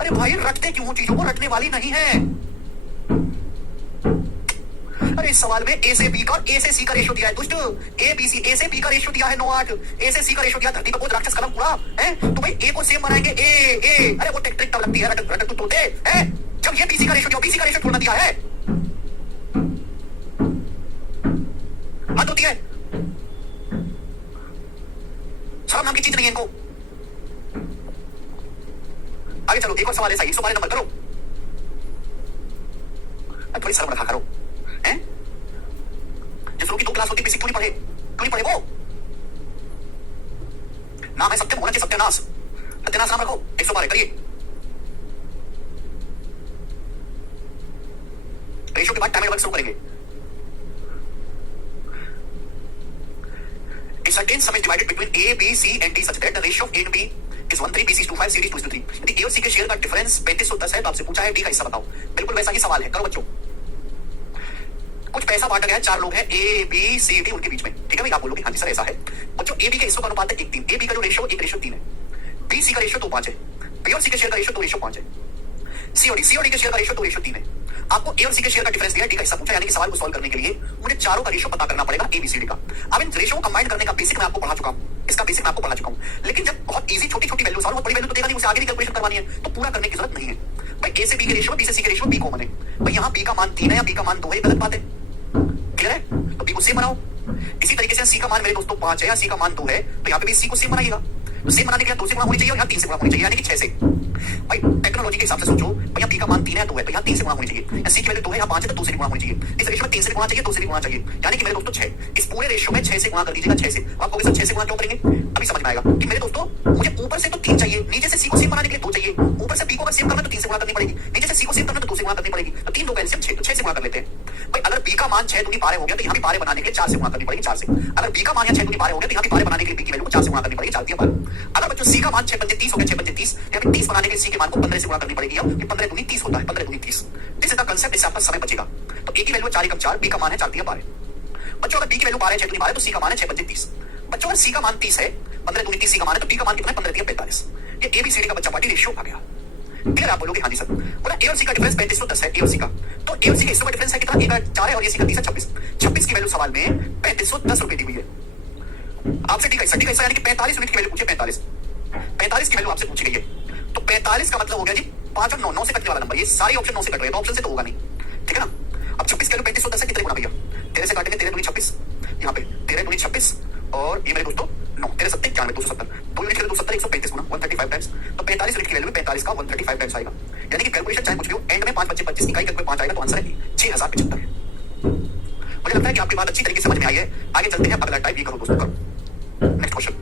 अरे भाई रटते क्यों हो चीजों को, रटने वाली नहीं है। अरे इस सवाल में ए से बी का और ए से सी का रेशियो दिया है दुष्ट, ए बी सी, ए से बी का रेशियो दिया है 9 8, ए से सी का रेशियो दिया, धरती पर बहुत राक्षस कलम पूरा है, तो भाई ए को सेम बनाएंगे, ए अरे वो ट्रिक तब लगती है, रटक रटक तोते हैं, जब ये बीसी का रेशियो दिया, बीसी का रेशियो थोड़ा दिया है, हद होती है, शर्म नाम की चीज नहीं है इनको। आगे चलो, एक और सवाल है सही, 112 नंबर करो, थोड़ी शर्म रखा करो, हैं? जिस लोग की 2 क्लास होती बेसिक क्यों नहीं पढ़े वो? नाम है सत्यम, होना चाहिए सत्यानाश, सत्यानाश नाम रखो, 112 करिए। रेशियो के बाद टाइम वर्क शुरू करेंगे। A certain sum is divided between A, B, C and D such that the ratio of A to B is 1:3, B, C is 2:5, C, D is 2:3। यदि A और C के share का difference 3510 है तो आपसे पूछा है D का हिस्सा बताओ। बिल्कुल वैसा ही सवाल है, करो बच्चों। कुछ पैसा बांटा गया है, 4 लोग हैं A, B, C, D उनके बीच में, ठीक है भाई, आप बोलोगे हाँ जी सर ऐसा है। बच्चों A, B के हिस्सों का अनुपात है 1:3, A, B का जो रेशियो 1:3 है, B, C का रेशियो 2:5 है, B और C के शेयर का रेशियो 2:5 है, C और D के शेयर का रेशियो 2:3 है। आपको ए और सी के शेयर का डिफरेंस दिया, डी का हिस्सा पूछा, यानी कि सवाल को सॉल्व करने के लिए मुझे चारों का रेशियो पता करना पड़ेगा एबीसीडी का। अब इन रेशियो को कंबाइन करने का बेसिक मैं आपको पढ़ा चुका हूं, इसका बेसिक मैं आपको पढ़ा चुका हूं, लेकिन जब बहुत इजी छोटी छोटी वैल्यू सॉल्व, बहुत बड़ी वैल्यू तो देगा नहीं, मुझे आगे की कैलकुलेशन करवानी है, तो पूरा करने की जरूरत नहीं है भाई। ए से बी के रेशियो, बी से सी के रेशियो, बी कॉमन है भाई, यहाँ बी का मान 3 है या बी का मान 2 है, गलत बात है, क्लियर है, तो बी को सेम बनाओ। इसी तरीके से सी का मान मेरे दोस्तों 5 है या सी का मान 2 है, तो यहाँ पे भी सी को सेम बनाइएगा, तो सेम बनाने के लिए 2 से गुणा होनी चाहिए और यहाँ 3 से गुणा होनी चाहिए, यानी कि 6 से। भाई टेक्नोलॉजी के हिसाब से सोचो, भैया बी का मान 3 है 2 है, तो यहाँ 3 से गुणा होनी चाहिए, या सी की वैल्यू 2 है या 5 है तो 2 से गुणा होनी चाहिए, इस रेशियो में 3 से गुणा चाहिए, 2 से गुणा चाहिए, यानी कि मेरे दोस्तों 6। इस पूरे रेशियो में 6 से गुणा कर दीजिएगा, 6 से। आप कहोगे सर 6 से गुणा क्यों करेंगे, अभी समझ में आएगा कि मेरे दोस्तों मुझे ऊपर से तो 3 चाहिए, नीचे से सी को सेम बनाने के लिए 2 चाहिए, ऊपर से बी को अगर सेम करना तो 3 से गुणा करनी पड़ेगी, नीचे से सी को सेम करना तो 2 से गुणा करनी पड़ेगी, तो 3 2 का एलसीएम 6, तो 6 से गुणा कर लेते हैं भाई। अगर बी का मान 6 दूनी 12 हो गया तो यहाँ भी 12 बनाने के लिए 4 से गुणा करनी पड़ेगी, 4 से। अगर बी का मान 6 दूनी 12 हो गया तो यहाँ भी 12 बनाने के लिए बी की वैल्यू को 4 से गुणा करनी पड़ेगी, 4 दिया 12। अगर बच्चों सी का मान 6 पंजे 30 हो गया, 6 पंजे 30, या फिर 30 बनाने के लिए सी के मान को 15 से गुणा करनी पड़ेगी, या 15 दूनी 30 होता है, 15 दूनी 30। दिस इज द कांसेप्ट, इससे आपका समय बचेगा। तो ए की वैल्यू 4 एकम 4, बी का मान है 4 दिया 12। बच्चों अगर बी की वैल्यू 12 है, 6 दूनी 12, तो सी का मान है 6 पंजे 30। बच्चों अगर सी का मान 30 है, 15 दूनी 30 सी का मान है, तो बी का मान कितना है, 15 दिया 45। ये एबीसीडी का बच्चा पार्टी रेशियो आ गया, क्लियर। आप बोलोगे हाँ जी सर, बोला ए और सी का डिफरेंस 3510 है, ए और सी का, तो ए और सी के हिस्सों का डिफरेंस है कितना, ए का 4 है और ए सी का 30 है, 26। 26 की वैल्यू सवाल में 3510 रुपए दी हुई है। आपसे डी का हिस्सा यानी कि 45 यूनिट की वैल्यू पूछे, 45 की वैल्यू आपसे पूछी गई है, तो 45 का मतलब हो गया जी 5 और 9, 9 से कटने वाला नंबर, ये सारे ऑप्शन 9 से कट रहे हैं, तो ऑप्शन से तो होगा नहीं, ठीक है ना। अब 26 की वैल्यू 3510 है, कितने गुना भैया, 13 से काटेंगे, 13 दूनी 26, यहाँ पे 13 दूनी 26, और ये मेरे दोस्तों 9, 13 7 91 270, 2 यूनिट की वैल्यू 270, 135 गुना 135 टाइम्स, तो 45 यूनिट की वैल्यू में 45 का 135 टाइम्स आएगा, यानी कि कैलकुलेशन चाहे कुछ भी हो, एंड में 5 बच्चे 25 इकाई करके 5 आएगा, तो आंसर है 6075। मुझे लगता है कि आपकी बात अच्छी तरीके से समझ में आई है। आगे चलते हैं, अगला टाइप ये करो दोस्तों, करो नेक्स्ट क्वेश्चन।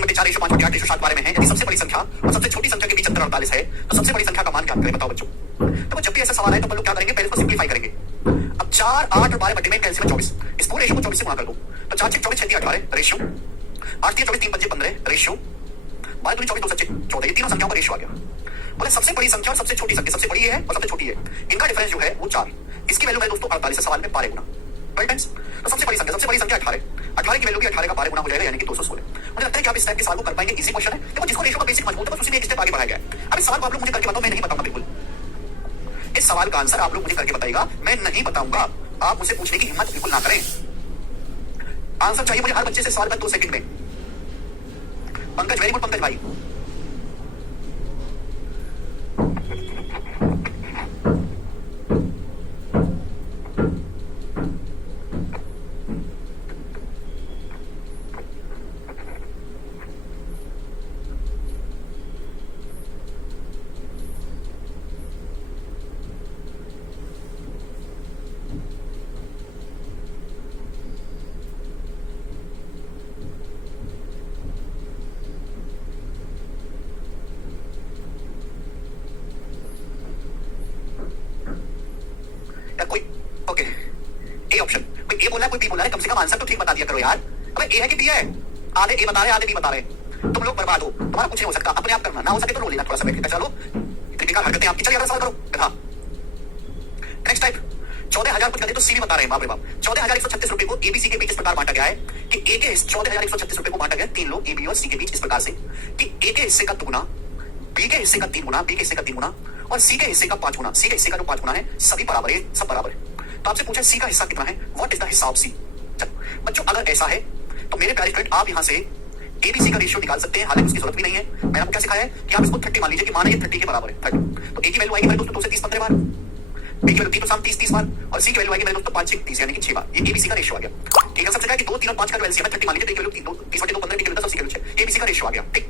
3/4 रेशो 5/8 रेशो 7 बारे में है। यदि सबसे बड़ी संख्या और सबसे छोटी संख्या के बीच अंतर 48 है तो सबसे बड़ी संख्या का मान ज्ञात करें। बताओ बच्चों। तो जब भी ऐसा सवाल है तो अपन लोग क्या करेंगे, पहले इसको सिंप्लीफाई करेंगे। अब 4, 8 और 12 बटे में कैलसियम 24, इस पूरे रेशो को 24 से गुणा कर दो तो 4 6 24 6 18 रेशो, 8 3 24 3 5 15 रेशो, 12 दूनी 24 2 7 14, ये तीनों संख्याओं का रेशो आ गया। बोले सबसे बड़ी संख्या और सबसे छोटी संख्या, सबसे बड़ी है और सबसे छोटी है, इनका डिफरेंस जो है वो 4, इसकी वैल्यू है दोस्तों 48 सवाल में 12 गुना। तो सबसे बड़ी संख्या 18 की वैल्यू की 18 का 12 गुना हो जाएगा यानी कि 216। मुझे लगता है कि आप इस टाइप के सवाल को कर पाएंगे। इजी क्वेश्चन है, देखो जिसको रेशो का बेसिक मजबूत है बस उसी में एक स्टेप आगे बढ़ाया गया है। अब इस सवाल को आप लोग मुझे करके बताओ, मैं नहीं बताऊंगा बिल्कुल। इस सवाल का आंसर आप लोग मुझे करके बताइएगा, मैं नहीं बताऊंगा। आप मुझसे पूछने की हिम्मत बिल्कुल ना करें। आंसर चाहिए मुझे हर बच्चे से सवाल का 2 सेकंड में। पंकज, वेरी गुड पंकज भाई। कोई ओके, ए ऑप्शन, कोई ए बोला है कोई बी बोला है, कम से कम आंसर तो ठीक बता दिया करो यार। अबे ए है कि बी है? आधे ए बता रहे आधे बी बता रहे, तुम लोग बर्बाद हो, तुम्हारा कुछ नहीं हो सकता। अपने आप करना, ना हो सके तो रो लेना थोड़ा सा बैठ के। चलो क्रिटिकल हरकतें आपकी, चलिए अगला सवाल करो। हाँ नेक्स्ट टाइप 14,000 कुछ कर दे तो सी भी बता रहे हैं। बाप रे बाप, 14,136 रुपए को एबीसी के बीच इस प्रकार बांटा गया है कि ए के 14,136 रुपए को बांटा गया 3 लोग ए बी और सी के बीच इस प्रकार से कि ए के हिस्से का 2 गुना, बी के हिस्से का 3 गुना, बी के हिस्से का 3 गुना और सी के हिस्से का 5 गुना। सी के हिस्से का जो 5 गुना है सभी बराबर है, सब बराबर है। तो आपसे पूछा सी का हिस्सा कितना है, व्हाट इज द हिस्सा ऑफ सी। बच्चों अगर ऐसा है तो मेरे प्यारे फ्रेंड आप यहां से एबीसी का रेशियो निकाल सकते हैं, हालांकि उसकी जरूरत भी नहीं है। मैंने आपको क्या सिखाया है कि आप इसको 30 मान लीजिए कि माना ये 30 के बराबर है 30, तो ए की वैल्यू आएगी मेरे दोस्तों 2 से 30 15 बार, बी की वैल्यू 3 तो 7 30 बार और सी की वैल्यू आएगी मेरे दोस्तों 5 6 30 यानी कि 6 बार। ये एबीसी का रेशियो आ गया। ठीक है, सबसे कहा कि 2 3 और 5 का एलसीएम है 30 मान लीजिए, 30 की वैल्यू 30 बटे 2 15, बी की वैल्यू 10 सी की वैल्यू 6, एबीसी का रेशियो आ गया। ठीक,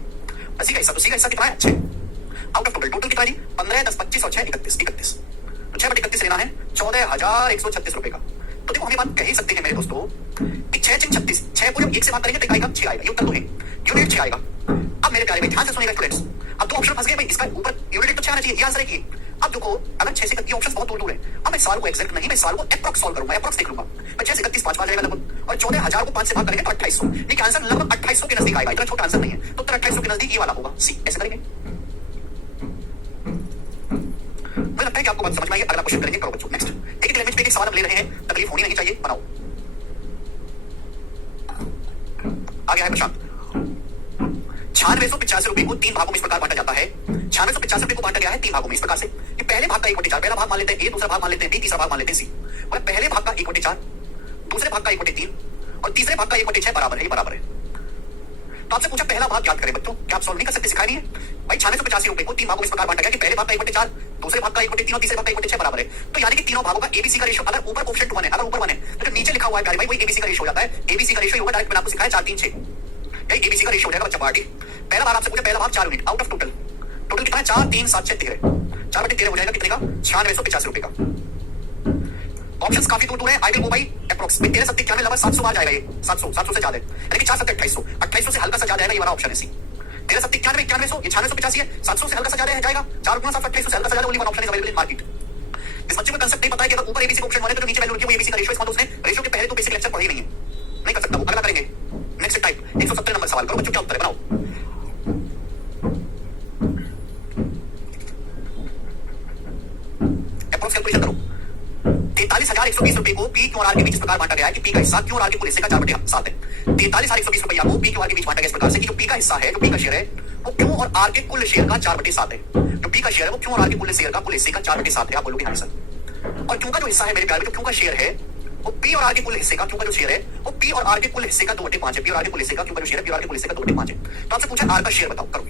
सी का हिस्सा, तो सी का हिस्सा कितना है 6 आउट ऑफ टोटल कितना है 15 10 25 और 6 31 31, तो 6 बटे 31 लेना है 14,136 रुपए का। तो देखो हम ये बात कह ही सकते हैं मेरे दोस्तों कि 6 6 36, 6 को जब 1 से भाग करेंगे तो आएगा 6 आएगा, ये उत्तर तो है, यूनिट 6 आएगा। अब मेरे प्यारे भाई ध्यान से सुनिएगा स्टूडेंट्स, अब 2 ऑप्शन फंस गए भाई, इसका ऊपर यूनिट तो 6 आना चाहिए, ये आंसर है कि अब देखो अगर 6 से 31 ऑप्शन बहुत दूर दूर है। अब मैं सवाल को एग्जैक्ट नहीं, मैं सवाल को एप्रोक्स सॉल्व करूंगा, एप्रोक्स देख लूंगा। मैं 6 से 31 5 बार जाएगा लगभग और 14,000 को 5 से भाग करेंगे तो 2800, लेकिन आंसर लगभग 2800 के नजदीक आएगा। इतना छोटा आंसर नहीं है, तो उत्तर 2800 के नजदीक ये वाला होगा सी। ऐसे करेंगे, मुझे लगता है कि आपको बात समझ में आई। अगला क्वेश्चन करेंगे, करो बच्चों। नेक्स्ट एक लैंग्वेज पे एक सवाल हम ले रहे हैं, तकलीफ होनी नहीं चाहिए, बनाओ। आ गया है प्रशांत। 9685 रुपए को 3 भागों में इस प्रकार बांटा जाता है। 9685 रुपए को बांटा गया है 3 भागों में इस प्रकार से कि पहले भाग का 1/4, पहला भाग मान लेते हैं ए, दूसरा भाग मान लेते हैं बी, तीसरा भाग मान लेते हैं सी। और पहले भाग का 1/4, दूसरे भाग का 1/3 और तीसरे भाग का 1/6 बराबर है, ये बराबर है। तो आपसे पूछा पहला भाग याद करें बच्चों, क्या आप सॉल्व नहीं कर सकते, सिखाया नहीं है भाई। 9685 रुपए को 3 भागों में इस प्रकार बांटा गया कि पहले भाग का 1/4, दूसरे भाग का 1/3 और तीसरे भाग का 1/6 बराबर है। तो यानी कि तीनों भागों का एबीसी का रेशियो अगर ऊपर कोएफिशिएंट 1 है, अगर ऊपर 1 है तो जो नीचे लिखा हुआ है प्यारे भाई वही एबीसी का रेशियो हो जाता है। एबीसी का रेशियो होगा, डायरेक्ट मैंने आपको सिखाया 4 3 6, यही एबीसी का रेशियो हो जाएगा बच्चा पार्टी। पहला भाग आपसे पूछा, पहला भाग 4 unit out of total, total कितना है 4 3 7 6 13, 4 बटे 13 हो जाएगा कितने का 9685 रुपए का। ऑप्शंस काफी दूर दूर है, I will go by approx 13 7 91 लगभग 700 बार जाएगा, ये 700 से ज्यादा है, यानी कि 4 7 2800, 2800 से हल्का सा ज्यादा आएगा, ये वाला ऑप्शन है सी। 13 7 91 9100, ये 9685 है, 700 से हल्का सा ज्यादा है जाएगा, 4 गुना 7 2800 से हल्का सा ज्यादा, only one option is available in market. इस बच्चे को कंसेप्ट नहीं पता है कि अगर ऊपर एबीसी का ऑप्शन माने तो नीचे वैल्यू लिखी वो एबीसी का रेशियो, इसका तो उसने रेशियो के पहले तो बेसिक लेक्चर पढ़े ही नहीं है, नहीं कर सकता वो। अगला करेंगे नेक्स्ट टाइप 170 नंबर सवाल, करो बच्चों क्या उत्तर है, बनाओ। अप्रॉक्स कैलकुलेशन करो। 43,120 रुपए को पी क्यू और आर के बीच इस प्रकार बांटा गया है कि पी का हिस्सा क्यू और आर के कुल हिस्से का 4/7 है। 43,120 रुपया को पी क्यू आर के बीच बांटा गया इस प्रकार से कि जो पी का हिस्सा है, जो पी का शेयर है वो क्यू और आर के कुल शेयर का 4/7 है। जो पी का शेयर है वो क्यू और आर के कुल शेयर का कुल हिस्से का 4/7 है। आप बोलोगे हाँ सर, और क्यू का जो हिस्सा है मेरे प्यारे, जो क्यू का शेयर है वो पी और आर के कुल हिस्से का, क्यू का जो शेयर है वो पी और आर के कुल हिस्से का 2/5 है। पी और आर के कुल हिस्से का, क्यू का जो शेयर है पी और आर के कुल हिस्से का 2/5 है। तो आपसे पूछा आर का शेयर बताओ, करो।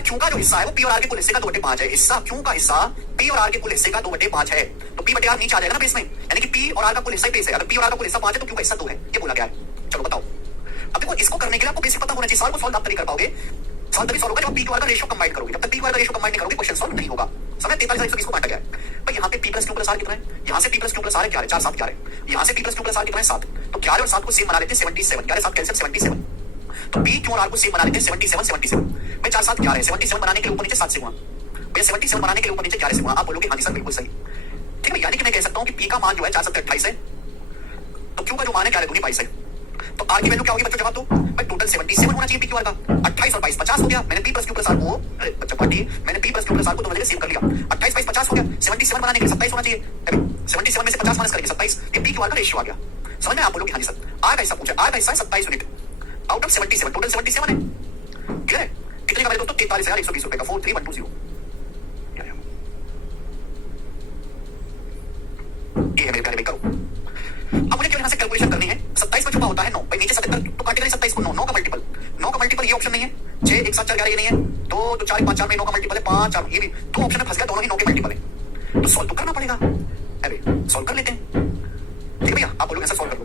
क्यू का जो हिस्सा है वो पी और आर के कुल हिस्से का 2/5 है। हिस्सा क्यू का हिस्सा पी और आर के कुल हिस्से का 2/5 है, तो पी बटे आर नीचे आ जाएगा ना बेस में, यानी कि पी और आर का कुल हिस्सा बेस है। अगर पी और आर का कुल हिस्सा 5 है तो क्यू का हिस्सा 2 है, ये बोला गया है। चलो बताओ। अब देखो इसको करने के लिए आपको बेसिक पता होना चाहिए, सवाल को सॉल्व आप तभी कर पाओगे, सवाल तभी सॉल्व होगा जब पी क्यू आर का रेशियो कंबाइन करोगे। जब तक पी क्यू आर का रेशियो कंबाइन नहीं करोगे क्वेश्चन सॉल्व नहीं होगा। समय 43,120 को बांटा गया है भाई यहाँ पे p plus Q plus R कितना है, यहाँ से p plus Q plus R है 11, 4 7 11, यहाँ से p plus Q plus R कितना है 7, तो 11 और 7 को सेम बना लेते हैं 77, 11 7 कैंसिल 77, तो p क्यू और r को सेम बना लेते हैं 77 77, भाई 4 7 11 77 बनाने के लिए ऊपर नीचे 7 से गुणा, भैया 77 बनाने के लिए ऊपर नीचे 11 से गुणा, आप बोलोगे हाँ जी सर बिल्कुल सही, ठीक है, यानी कि मैं कह सकता हूँ कि p का मान जो है 4 7 28 है, तो q का जो मान है 11 दूनी 22 है, तो r की वैल्यू क्या होगी बच्चों, जवाब दो, भाई टोटल 77 होना चाहिए p q r का, 28 और 22 50 हो गया, मैंने p plus q plus r को, अरे बच्चा पार्टी, मैंने p plus q plus r को दोनों जगह सेव कर लिया, 28 22 50 हो गया, 77 बनाने के लिए 27 होना चाहिए, अभी 77 में से 50 माइनस करेंगे 27, ये p q r का रेशियो आ गया, समझ में, आप बोलोगे हाँ जी सर, r का हिस्सा पूछा, r का हिस्सा है 27 यूनिट आउट ऑफ 77, टोटल 77 है, क्लियर है, कितने का मेरे दोस्तों 43,120 रुपए का, 43120, ये है मेरे प्यारे भाई, करो। अब मुझे केवल यहां से कैलकुलेशन करनी है, 27 में छुपा होता है 9, भाई नीचे 77 तो काटेगा 27 को 9 का मल्टीपल, 9 का मल्टीपल ये ऑप्शन नहीं है, 6 1 7 4 11 ये नहीं है, 2 2 4 5 4 में 9 का मल्टीपल है, 5 4 ये भी दो ऑप्शन में फंस गया, दोनों ही 9 के मल्टीपल है, तो सॉल्व तो करना पड़ेगा, अरे सॉल्व कर लेते हैं, ठीक है भैया, आप बोलोगे ऐसा सॉल्व कर लो,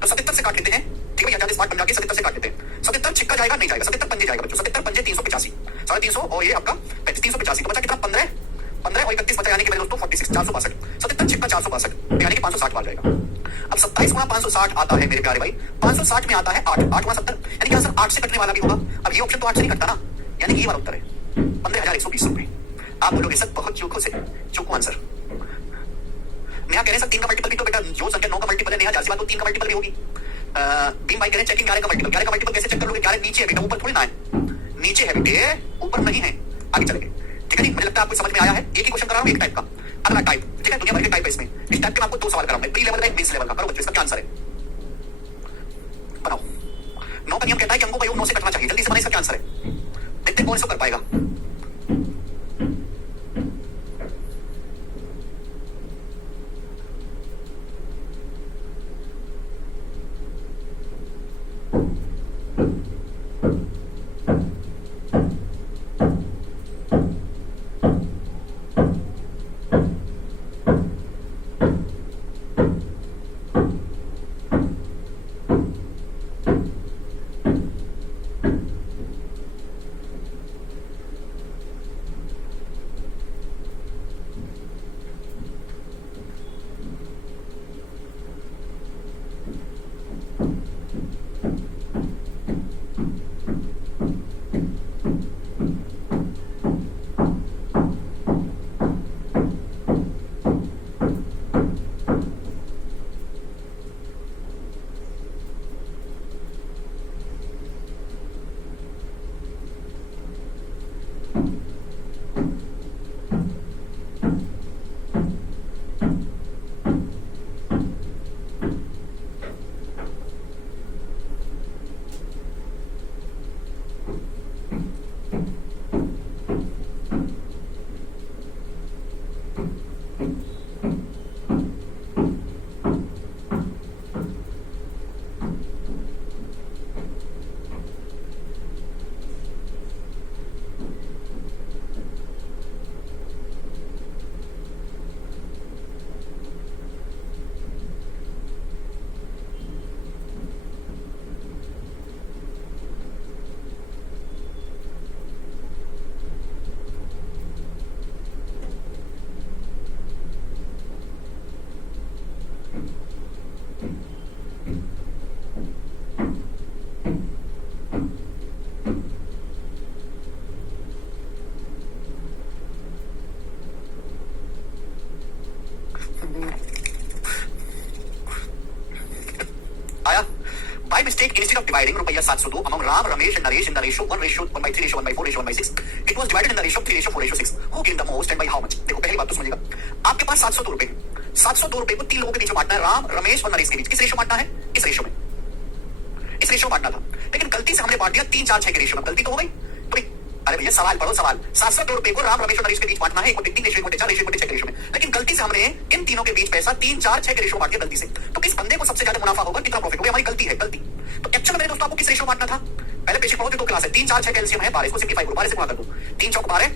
तो 77 से काट लेते हैं, ठीक है भैया, ज्यादा स्मार्ट बन जाके 77 से काट लेते हैं, 77 छिक्का जाएगा नहीं जाएगा, 77 पंजे जाएगा बच्चों, 77 पंजे 385, 350 और ये आपका 385, तो बचा कितना 15 15 और 31 बचा, यानी कि मेरे दोस्तों 46 462, 77 छिक्का 462, यानी कि 560 बार जाएगा। अब 27 गुणा 560 आता है मेरे प्यारे भाई, 560 में आता है 8 8 गुणा 70, यानी कि आंसर 8 से कटने वाला भी होगा, अब ये ऑप्शन तो 8 से नहीं कटता ना, यानी कि ये वाला उत्तर है 15,120 रुपए, आप बोलोगे सर बहुत चूको आंसर, नेहा कह रहे हैं सर 3 का मल्टीपल भी तो बेटा जो संख्या 9 का मल्टीपल है, नेहा जाहिर सी बात तो 3 का मल्टीपल भी होगी, बीम भाई कह रहे हैं चेकिंग 11 का मल्टीपल कैसे चेक करोगे, 11 नीचे है बेटा, ऊपर थोड़ी ना है, नीचे है बेटे, ऊपर नहीं है, आगे चलेंगे, ठीक है नहीं, मुझे लगता है आपको समझ में आया है, एक ही क्वेश्चन करा रहा हूं एक टाइप का, अगला टाइप, ठीक है, दुनिया भर के टाइप है इसमें, इस टाइप के मैं आपको 2 सवाल करा रहा हूं, प्री लेवल का एक बेस लेवल का, करो बच्चों इसका क्या आंसर है, बताओ, 9 का नियम कहता है कि अंकों का योग 9 से कटना चाहिए, जल्दी से बनाइए इसका क्या आंसर है, देखते हैं कौन इसको कर पाएगा, mistake, instead of dividing रुपया 702 among Ram, Ramesh and Naresh in the ratio 1:1/3 ratio 1/4 ratio 1/6, it was divided in the ratio 3:4:6. Who gained the most and by how much? देखो पहली बात तो समझिएगा, आपके पास 702 रुपए, 702 रुपए को 3 लोगों के बीच में बांटना है, राम, रमेश और नरेश के बीच। किस रेशियो बांटना है? इस रेशियो में, इस रेशियो बांटना था, लेकिन गलती से हमने बांट दिया 3 4 6 के रेशियो में। गलती तो हो गई, तो अरे भैया सवाल पढ़ो, सवाल 702 रुपए को राम, रमेश और नरेश के बीच बांटना है, 1:3 रेशियो 1:4 रेशियो 1:6 रेशियो में, लेकिन गलती से हमने इन तीनों के बीच पैसा 3 4 6 के रेशियो बांट दिया गलती से। तो किस बंदे को सबसे ज्यादा मुनाफा होगा, कितना प्रॉफिट होगा? हमारी गलती है, गलती। तो एक्चुअल में दोस्तों आपको किस रेशियो बांटना था? पहले पेशे पढ़ो, दो क्लास है, 3 4 6 कैल्शियम है 12, इसको सिंपलीफाई करो, 12 से गुणा कर दो, 3 चौक 12,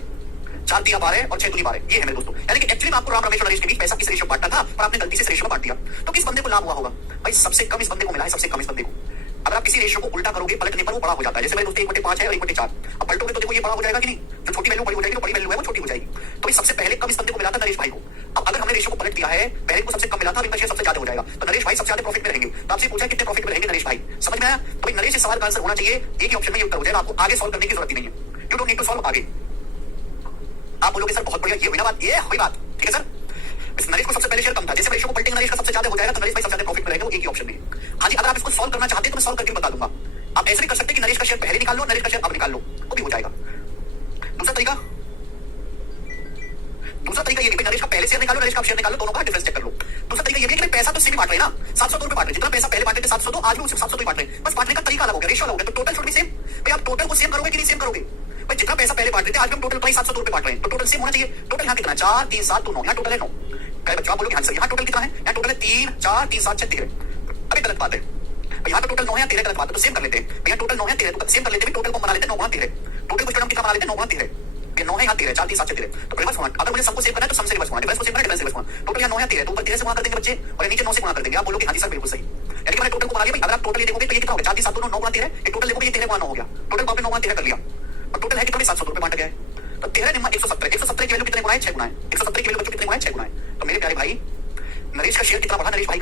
4 3 12 और 6 2 12, ये है मेरे दोस्तों। यानी कि एक्चुअली में आपको राम, रमेश और नरेश के बीच पैसा किस रेशियो बांटना था, पर आपने गलती से इस रेशियो में बांट दिया। तो किस बंदे को लाभ हुआ होगा? भाई सबसे कम इस बंदे को मिला है, सबसे कम इस बंदे को। अगर आप किसी रेशियो को उल्टा करोगे, पलटने पर वो बड़ा हो जाता है। जैसे मेरे दोस्तों 1/5 है और 1/4, अब पलटोगे तो देखो ये बड़ा हो जाएगा कि नहीं? जो छोटी वैल्यू बड़ी हो जाएगी, तो बड़ी वैल्यू है वो छोटी हो जाएगी। तो सबसे पहले कम इस बंदे को मिला था नरेश भाई को। अब अगर हमने रेशियो को पलट दिया है, पहले को सबसे कम मिला था, इनका शेयर सबसे ज्यादा हो जाएगा, तो नरेश भाई सबसे ज्यादा प्रॉफिट में रहेंगे। तो आपसे पूछा कितने प्रॉफिट में रहेंगे नरेश भाई, समझ में आया? तो भाई नरेश इस सवाल का आंसर होना चाहिए एक ही ऑप्शन में, ये उत्तर हो जाएगा। आपको आगे सॉल्व करने की जरूरत ही नहीं है, you don't need to solve आगे। आप बोलोगे सर बहुत बढ़िया, ये हुई ना बात, ये हुई बात, ठीक है सर। इस नरेश को सबसे पहले शेयर कम था, जैसे रेशियो को पलटेंगे नरेश का सबसे ज्यादा हो जाएगा, तो नरेश भाई सबसे ज्यादा प्रॉफिट में रहेगा, वो एक ही ऑप्शन में। हाँ जी, अगर आप इसको सॉल्व करना चाहते हैं तो मैं सॉल्व करके बता दूंगा। आप ऐसे भी कर सकते हैं कि नरेश का शेयर पहले निकाल लो, नरेश का शेयर अब निकाल लो, वो भी हो जाएगा। दूसरा तरीका ये कि नरेश का पहले शेयर निकालो, नरेश का शेयर निकालो, दोनों का डिफरेंस चेक कर लो। दूसरा तरीका ये भी है कि पैसा तो सेम ही बांट रहे हैं ना, 700 रुपए बांट रहे हैं, जितना पैसा पहले बांटे थे 702, आज भी उसे 702 बांट रहे हैं, बस बांटने का तरीका अलग हो गया, रेशियो अलग हो गया, तो टोटल शुड बी सेम। भाई आप टोटल को सेम करोगे कि नहीं सेम करोगे? भाई जितना पैसा पहले बांट रहे थे, आज भी हम टोटल 702 रुपए बांट रहे हैं, तो टोटल सेम होना चाहिए। टोटल यहाँ कितना, 4 3 7 2 9, यहाँ टोटल है 9। कई बच्चों आप बोलोगे आंसर यहाँ टोटल कितना है, यहाँ टोटल है 3 4 3 7 6 13। अभी गलत बात है, यहाँ तो टोटल 9 है, 13 गलत बात है, तो सेम कर लेते हैं। भैया टोटल 9 है 13, तो सेम कर लेते हैं, टोटल को बना लेते हैं 9 गुणा 13, टोटल को कितना बना लेते हैं 9 गुणा 13, 9 है यहाँ 13, 4 3 7 6 13, तो रिवर्स होना। अगर मुझे सबको सेव करना है तो सम से रिवर्स होना, डिफरेंस को सेव करना है, डिफरेंस रिवर्स होना। टोटल यहाँ 9 है 13, तो ऊपर 13 से गुणा कर देंगे बच्चे, और नीचे 9 से गुणा कर देंगे। आप बोलोगे हाँ जी सर बिल्कुल सही, यानी कि मैंने टोटल को बना लिया। भाई अगर आप टोटल ये देखोगे तो ये कितना हो गया, 4 3 7 2 9 गुणा 13, ये टोटल देखोगे ये 13 गुणा 9 हो गया, टोटल को आपने 9 गुणा 13 कर लिया, और टोटल है कितना 700 रुपए बांटा गया है, तो 13 निम्मा 170, 170 की वैल्यू कितने गुणा है, 6 गुणा है, 170 की वैल्यू बच्चों कितने गुणा है, 6 गुणा है। तो मेरे प्यारे भाई नरेश का शेयर कितना बढ़ा, नरेश भाई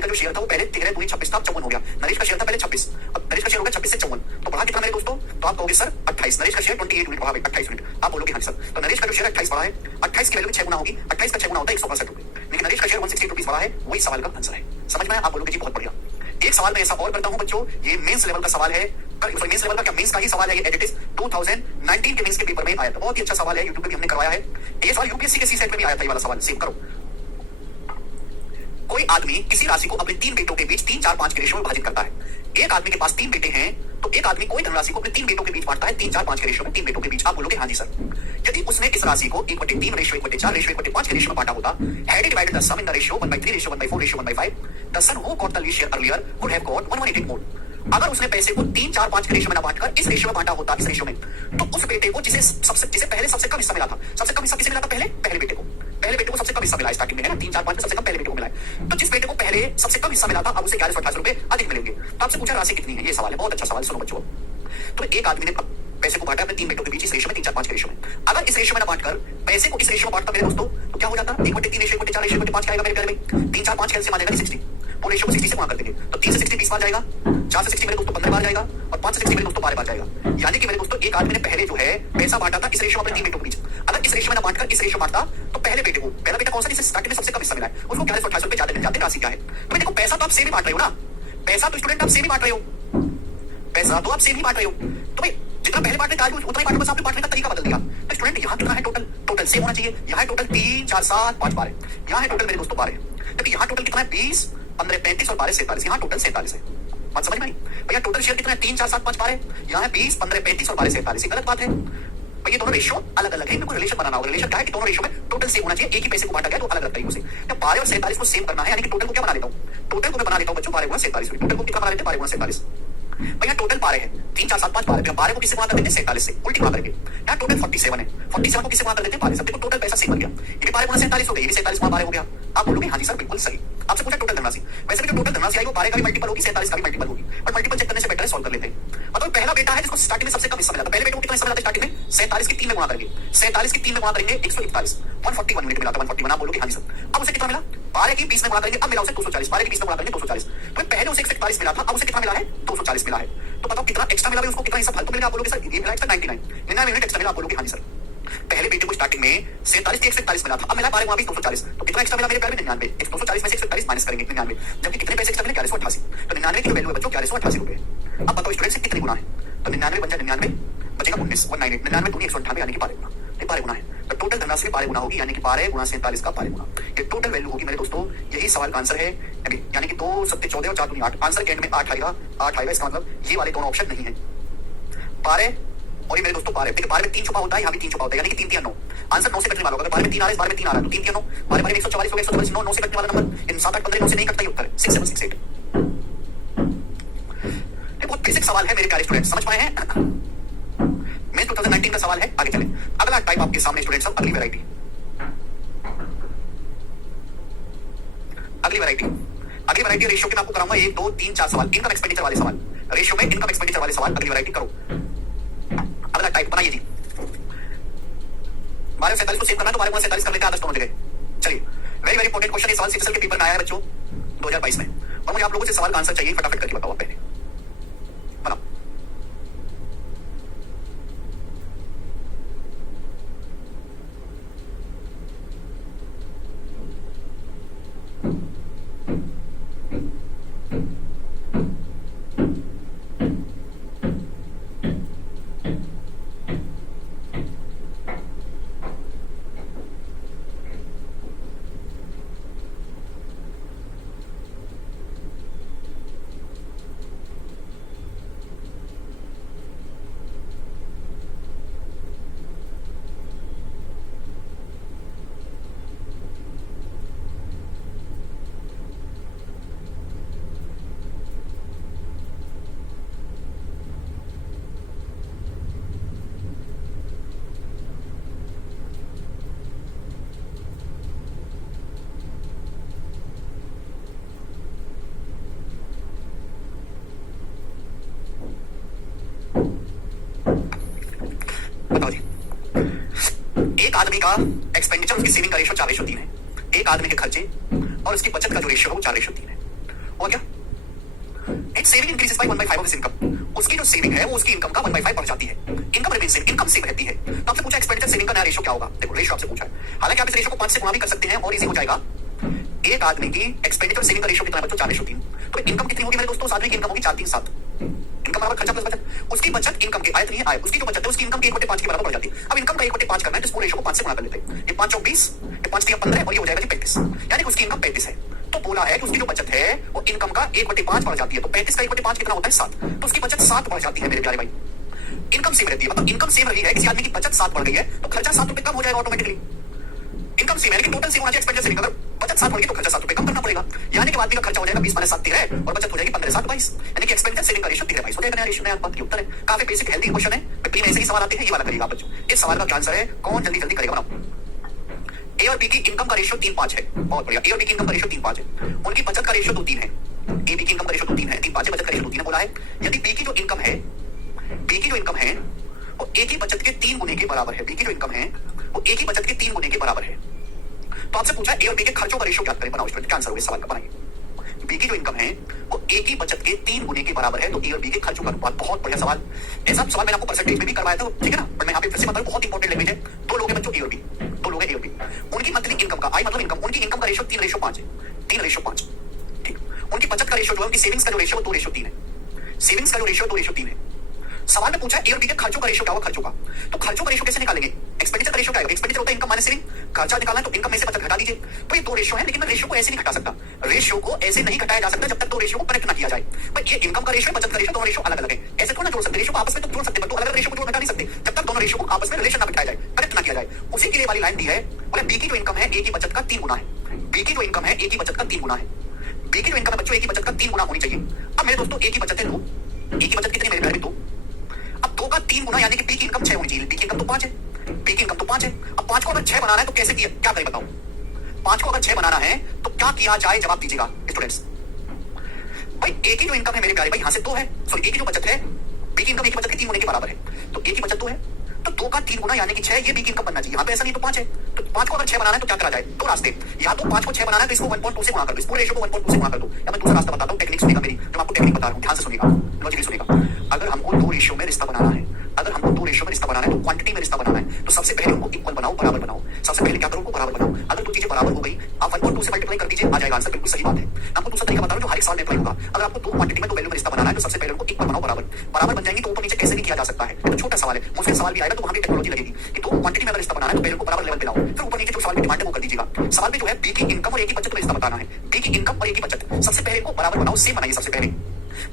का जो शेयर था वो पहले 13 दूनी 26 था, 54 हो गया। नरेश का शेयर था पहले 26, अब नरेश का शेयर हो गया 26 से 54, तो बढ़ा कितना मेरे दोस्तों? तो आप कहोगे सर 28, नरेश का शेयर 28 यूनिट बढ़ा, 28 यूनिट। आप बोलोगे हाँ सर, तो नरेश का जो शेयर 28 बढ़ा है, 28 की वैल्यू 6 गुना होगी, 28 का 6 गुना होता है 162 रुपए, लेकिन नरेश का शेयर 160 रुपीज बढ़ा है, वही सवाल का आंसर है। समझ में आया? आप बोलोगे जी बहुत बढ़िया। एक सवाल मैं ऐसा और करता हूं बच्चों, ये मेंस लेवल का सवाल है, मेंस लेवल का क्या, मेंस का ही सवाल है, ये एडिटिव 2019 के मेंस के पेपर में आया था, बहुत ही अच्छा सवाल है, यूट्यूब पे भी हमने करवाया है। ये सवाल यूपीएससी के सी सेट में भी आया था, ये वाला सवाल सेव करो। कोई आदमी किसी राशि को अपने 3 बेटों के बीच 3 4 5 के रेशियो में विभाजित करता है। एक आदमी के पास 3 बेटे हैं, तो एक आदमी कोई धनराशि को अपने 3 बेटों के बीच बांटता है, 3 4 5 के रेशियो में 3 बेटों के बीच। आप बोलोगे हाँ जी सर, यदि उसने इस राशि को 1/3 रेशियो 1/4 रेशियो 1/5 के रेशियो में बांटा होता, had he divided the sum in the ratio 1/3 ratio 1/4 ratio 1/5, the son who got the least share earlier would have got 1/1 more। अगर उसने पैसे को 3 4 5 के रेशियो में ना बांटकर इस रेशियो में बांटा होता, इस रेशियो में, तो उस बेटे को जिसे पहले सबसे कम हिस्सा मिला था, सबसे कम हिस्सा किसे मिला था? पहले बेटे को सबसे कम हिस्सा मिला स्टार्टिंग में, है ना, 3 4 5 में सबसे कम पहले बेटे को मिला है। तो जिस बेटे को पहले सबसे कम हिस्सा मिला था, अब उसे 1128 रुपए अधिक मिलेंगे। तो आपसे पूछा राशि कितनी है, ये सवाल है, बहुत अच्छा सवाल, सुनो बच्चों। तो एक आदमी ने पैसे को बांटा अपने 3 बेटों के बीच इस रेशियो में, 3 4 5 के रेशियो में। अगर इस रेशियो में ना बांटकर पैसे को इस रेशियो में बांटता मेरे दोस्तों, तो क्या हो जाता? 1/3 रेशियो 1/4 रेशियो 1/5 क्या आएगा मेरे प्यारे भाई? 3 4 5 कैसे आ जाएगा? 60, वो रेशियो को 60 से गुणा कर देंगे, तो 3 से 60 20 बार जाएगा, 4 से 60 मेरे दोस्तों 15 बार जाएगा, और 5 से 60 मेरे दोस्तों 12 बार जाएगा। यानी कि मेरे दोस्तों एक आदमी ने पहले जो है पैसा बांटा था इस रेशियो में अपने 3 बेटों के बीच, अगर इस रेशियो में ना बांटकर इस रेशियो बांटता, तो पहले बेटे को, पहला बेटा कौन सा जिसे स्टार्टिंग में सबसे कम हिस्सा मिला है, उसको 1128 रुपए ज्यादा मिल जाते। राशि क्या है? तो देखो पैसा तो आप सेम ही बांट रहे हो ना, पैसा तो स्टूडेंट आप सेम ही बांट रहे हो, पैसा तो आप सेम ही बांट रहे हो, तो भाई जितना पहले बांटने था उतना ही बांटो, बस आपने बांटने का तरीका बदल दिया। तो स्टूडेंट यहाँ कितना है टोटल सेम होना चाहिए, यहाँ टोटल 3 4 7 5 12, यहाँ है टोटल मेरे दोस्तों 12, जबकि यहाँ टोटल कितना है 20 15 35 और 12 47, यहाँ टोटल 47 है। बात समझ में आई? भैया टोटल शेयर कितना है 3 4 7 5 12, यहाँ है 20 15 35 और 12 47, गलत बात है। ये दोनों रेशियो अलग अलग है, इनको रिलेशन बनाना होगा। रिलेशन क्या है कि दोनों रेशियो में टोटल सेम होना चाहिए, एक ही पैसे को बांटा गया तो अलग अलग तरीकों से। जब 12 और 47 को सेम करना है, यानी कि टोटल को क्या बना लेता हूँ, टोटल को मैं बना लेता हूँ बच्चों 12 गुणा 47, टोटल को कितना बना लेते हैं 12 गुणा 47। भैया टोटल 12 है, 3 4 7 5 12, 12 को किससे गुणा कर देते हैं 47 से, उल्टी गुणा करेंगे। यहाँ टोटल 47 है, 47 को किससे गुणा कर देते हैं 12 से, देखो टोटल पैसा सेम बन गया, ये भी 12 गुणा 47 हो गया, ये भी 47 गुणा 12 हो गया। आप बोलोगे हाँ जी सर बिल्कुल सही। आपसे पूछा टोटल धनराशि, वैसे भी जो टोटल धनराशि आई वो 12 का भी मल्टीपल होगी, 47 का भी मल्टीपल होगी, और मल्टीपल चेक करने से बेटर है सॉल्व कर लेते हैं। मतलब पहला बेटा है जिसको स्टार्टिंग में सबसे कम हिस्सा मिला था, पहले बेटे को कितना हिस्सा मिला था स्टार्टिंग में 47 की 3 में गुणा करेंगे, 47 की 3 में गुणा करेंगे 141, 141 यूनिट मिला था, 141। आप बोलोगे हाँ जी सर, अब उसे कितना मिला 12 की 20 में गुणा करेंगे, अब मिला उसे 240, 12 की 20 में गुणा करेंगे 240, तो पहले उसे 141 मिला था, अब उसे कितना मिला है 240 मिला है। तो बताओ कितना एक्स्ट्रा मिला, उसको कितना हिस्सा फालतू मिला? आप बोलोगे सर ये मिला एक्स्ट्रा 99 यूनिट एक्स्ट्रा मिला। आप बोलोगे हाँ जी सर, पहले बेटे को स्टार्टिंग में 47 की 141 मिला था, अब मिला 12 गुणा 20 240, तो कितना एक्स्ट्रा मिला मेरे प्यारे में 99, 240 में से 141 माइनस करेंगे 99, जबकि कितने पैसे एक्स्ट्रा मिले 1188, तो 99 की वैल्यू है बच्चों 1188 रुपए। अब बताओ स्टूडेंट से कितनी गुना है, तो 99 बन जाए 99 बचेगा 19 198, 99 दूनी 198 यानी कि 12 गुना, ये 12 गुना है। तो टोटल धनराशि 12 गुना होगी, यानी कि 12 गुणा 47 का 12 गुना, ये टोटल वैल्यू होगी मेरे दोस्तों। यही सवाल का आंसर है, यानी कि 2 7 14 और 4 दूनी 8, आंसर के एंड में 8 आएगा, 8 आएगा। इसका मतलब ये वाले दोनों ऑप्शन नहीं है, 12 और ये मेरे दोस्तों 12, देखिए 12 में 3 छुपा होता है, यहाँ भी 3 छुपा होता है, यानी कि 3 3 9, आंसर 9 से कटने वाला होगा। 12 में 3 आ रहा है, 12 में 3 आ रहा है, तो 3 3 9, 12 में 144 हो गया, 144 9 से कटने वाला नंबर, इन 7 8 15 9 से नहीं कटता, ये उत्तर है 6768। ये बहुत बेसिक सवाल है मेरे प्यारे स्टूडेंट, समझ पाए हैं? मैं 2019 का सवाल है, आगे चले। अगला टाइप आपके सामने स्टूडेंट सब, अगली वैरायटी रेशियो के मैं आपको कराऊंगा 1 2 3 4 सवाल, इनकम एक्सपेंडिचर वाले सवाल, रेशियो में इनकम एक्सपेंडिचर वाले सवाल, अगली वैरायटी करो। अगला टाइप बनाइए जी, 12 47 को सेव करना है तो 12 47 कर लेते हैं, आदर्श दोनों जगह। चलिए वेरी वेरी इंपॉर्टेंट क्वेश्चन, ये सवाल सीपीएसएल के पेपर में आया है बच्चों 2022 में, और मुझे आप लोगों से सवाल का आंसर चाहिए, फटाफट करके बताओ आप पहले बनाओ। बताओ जी, एक आदमी का एक्सपेंडिचर, उसकी सेविंग का रेशो 4:3 है, एक आदमी के खर्चे और उसकी बचत का जो रेशो है वो 4:3 है। हुआ क्या? It's saving increases by 1/5 of his income. उसकी जो सेविंग है वो उसकी इनकम का 1/5 बढ़ जाती है। Income remains same, income same रहती है। तो आपसे पूछा एक्सपेंडिचर सेविंग का नया रेशो क्या होगा? देखो रेशो आपसे पूछा है, हालांकि आप इस रेशो को 5 से गुणा भी कर सकते हैं और इजी हो जाएगा। एक आदमी की एक्सपेंडिचर सेविंग का रेशो कितना है बच्चों? 4:3। तो इनकम कितनी होगी मेरे दोस्तों? उस आदमी की इनकम होगी 437। इनकम बराबर खर्चा प्लस बचत। उसकी बचत इनकम के आयत नहीं आय, उसकी जो बचत है उसकी इनकम के 1/5 के बराबर बढ़ जाती है। अब इनकम का 1/5 करना है तो इसको रेशो को 5 से गुणा कर लेते हैं। ये 5 चौक 20, ये 5 3 15 और ये हो जाएगा जी 35, यानी कि उसकी इनकम 35 है। तो बोला है कि उसकी जो बचत है वो इनकम का 1/5 बढ़ जाती है। तो 35 का 1/5 कितना होता है? 7। तो उसकी बचत 7 बढ़ जाती है मेरे प्यारे भाई। इनकम सेम रहती है, मतलब इनकम सेम रही है, किसी आदमी की बचत 7 बढ़ गई है तो खर्चा 7 रुपए कम हो जाएगा ऑटोमेटिकली। इनकम सेम है लेकिन टोटल सेम होना चाहिए एक्सपेंडिचर सेविंग। अगर बचत 7 बढ़ गई तो खर्चा 7 रुपए कम करना पड़ेगा, यानी कि आदमी का खर्चा हो जाएगा 20 - 7 13 और बचत हो जाएगी 15 - 7 22, यानी कि एक्सपेंडिचर सेविंग का रेशो 13 हो जाएगा। रेशो नया बात की उत्तर है, काफी बेसिक हेल्दी क्वेश्चन है। पेपर में ऐसे ही सवाल आते हैं, ये वाला करिएगा आप बच्चों। इस सवाल का आंसर है कौन जल्दी जल्दी करेगा? बनाओ। ए और बी की इनकम का रेशो 3-5 है, बहुत बढ़िया। ए और बी की इनकम का रेशो 3-5 है, उनकी बचत का रेशो 2-3 है। ए बी की इनकम का रेशो 2-3 है, 3-5 है, बचत का रेशो 2-3 है। बोला है यदि बी की जो इनकम है, बी की जो इनकम है वो ए की बचत के 3 गुने के बराबर है। बी की जो इनकम है वो ए की बचत के 3 गुने के बराबर है। तो आपसे पूछा ए और बी के खर्चों का रेशो क्या करें? बनाओ स्टूडेंट, क्या आंसर होगा इस सवाल का? बनाइए। बी की जो इनकम है वो ए की बचत के 3 गुने के बराबर है, तो ए और बी के खर्चों का अनुपात। बहुत बढ़िया सवाल। ऐसा सवाल मैंने आपको परसेंटेज में भी करवाया था, ठीक है ना? बट मैं यहाँ पे फिर से बता दूं, बहुत इंपॉर्टेंट लैंग्वेज है। 2 लोग हैं बच्चों, ए और बी, 2 लोग हैं ए और बी। उनकी मंथली इनकम का, आई मतलब इनकम, उनकी इनकम का रेशो 3:5 है, 3:5, ठीक। उनकी बचत का रेशो जो है, उनकी सेविंग्स का जो रेशो 2:3 है, सेविंग्स का जो रेशो 2:3 है। सवाल में पूछा ए और बी के खर्चों का रेशो क्या होगा? खर्चों का, तो खर्चों का रेशो कैसे निकालेंगे? एक्सपेंडिचर का रेशो क्या है? एक्सपेंडिचर होता है इनकम माइनस सेविंग, खर्चा निकालना है तो इनकम में से बचत घटा दीजिए। तो ये 2 रेशो है, लेकिन मैं रेशो को ऐसे नहीं घटा सकता। रेशो को ऐसे नहीं घटाया जा सकता जब तक 2 रेशो को कनेक्ट ना किया जाए। भाई ये इनकम का रेशो, बचत का रेशो, दोनों रेशो अलग अलग है, ऐसे थोड़ा ना जोड़ सकते। रेशो को आपस में तो जोड़ सकते हैं, अलग अलग रेशो को जोड़ घटा नहीं सकते जब तक दोनों रेशो को आपस में रिलेशन ना बिठाया जाए, कनेक्ट ना किया जाए। उसी के लिए वाली लाइन दी है, बोले बी की जो इनकम है ए की बचत का 3 गुना है। बी की जो इनकम है ए की बचत का 3 गुना है। बी की जो इनकम है बच्चों ए की बचत का 3 गुना होनी चाहिए। अब मेरे दोस्तों ए की बचत है 2, ए की बचत कितनी मेरे प्यारे? 2। अब 2 का 3 गुना यानी कि बी की इनकम 6 होनी चाहिए। बी की इनकम तो 5 है, बी की इनकम तो 5 है। अब 5 को अगर 6 बनाना है तो कैसे किया, क्या करें बताओ? 5 को अगर 6 बनाना है तो क्या किया जाए? जवाब दीजिएगा स्टूडेंट्स। भाई ए की जो इनकम है मेरे प्यारे भाई, यहां से 2 है, सॉरी ए की जो बचत है, बी की इनकम ए की बचत के 3 गुने के बराबर है। तो ए की बचत 2 है, तो 2 का 3 गुना यानी कि 6, ये बी की इनकम बनना चाहिए। यहाँ पे ऐसा नहीं तो 5 है, तो 5 को अगर 6 बनाना है तो क्या करा जाए? 2 रास्ते, या तो 5 को 6 बनाना है तो इसको 1.2 से गुणा कर दो, इस पूरे रेशो को 1.2 से गुणा कर दो। या मैं दूसरा रास्ता बताता हूँ, टेक्निक सुनिएगा मेरी, जो आपको टेक्निक बता रहा हूँ, ध्यान से सुनिएगा, लॉजिकली सुनिएगा। अगर हमको 2 रेशो में रिश्ता बनाना है, अगर हमको 2 रेशो में रिश्ता बनाना है तो क्वांटिटी में रिश्ता बनाना है, तो सबसे पहले उनको इक्वल बनाओ, बराबर बनाओ। सबसे पहले क्या करो? उनको बराबर बनाओ। अगर 2 चीजें बराबर हो गई, आप 1.2 से मल्टीप्लाई कर दीजिए, आ जाएगा आंसर, बिल्कुल सही बात है। आपको दूसरा तरीका बता रहा हूं जो हर एक सवाल में अप्लाई होगा। अगर आपको 2 क्वांटिटी में 2 वैल्यू में रिश्ता बनाना है तो सबसे पहले उनको इक्वल बनाओ, बराबर। बराबर बन जाएंगे तो ऊपर नीचे कैसे भी किया जा सकता है, तो छोटा सवाल है, मुश्किल सवाल भी आएगा तो वहां पे टेक्नोलॉजी लगेगी कि 2 क्वांटिटी में अगर रिश्ता बनाना है तो पहले उनको बराबर लेवल पे लाओ, फिर ऊपर नीचे जो सवाल की डिमांड है वो कर दीजिएगा। सवाल में जो है बी की इनकम और ए की बचत में रिश्ता बताना है, बी की इनकम और ए की बचत, सबसे पहले इनको बराबर बनाओ, सेम बनाइए सबसे पहले।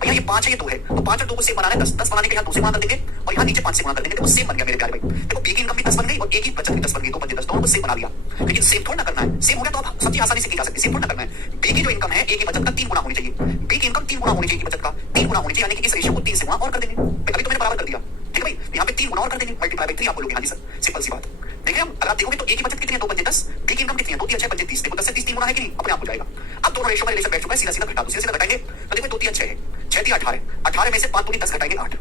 भैया ये 5 है, ये 2 है, तो 5 और 2 को सेम बनाना है, 10 बनाने के यहाँ 2 से गुणा कर देंगे और यहाँ नीचे 5 से गुणा कर देंगे, तो सेम बन गया मेरे प्यारे भाई। देखो बी की इनकम भी 10 बन गई और ए की बचत भी 10 बन गई, 2 बचे 10, दोनों को सेम बना दिया। लेकिन सेम थोड़ा ना करना है, सेम हो गया तो आप सब चीज आसानी से की जा सकती है, सेम थोड़ा ना करना है। बी की जो इनकम है ए की बचत का 3 गुना होनी चाहिए, बी की इनकम 3 गुना होनी चाहिए, बचत का 3 गुना होनी चाहिए, यानी कि इस रेशो को 3 से गुणा और कर देंगे। अभी तो मैंने बराबर कर दिया, ठीक है भाई, यहाँ पे 3 गुना और कर देंगे, मल्टीप्लाई बाय 3 आप बोलोगे हाँ जी सर, सिंपल सी बात। देखिए अगर आप देखोगे तो ए की बचत कितनी है? 2 बचे 10, बी की इनकम कितनी है? 2 3 6 बचे 30। देखो 10 से 30 3 गुना है कि नहीं? अपने आप हो जाएगा। अब दोनों रेशो में रिलेशन बैठ चुका है, सीधा सीधा घटा दो, सीधा सीधा घटाएंगे तो देखो 2 3 6 है, 6 3 18, 18 में से 5 दूनी 10 घटाएंगे 8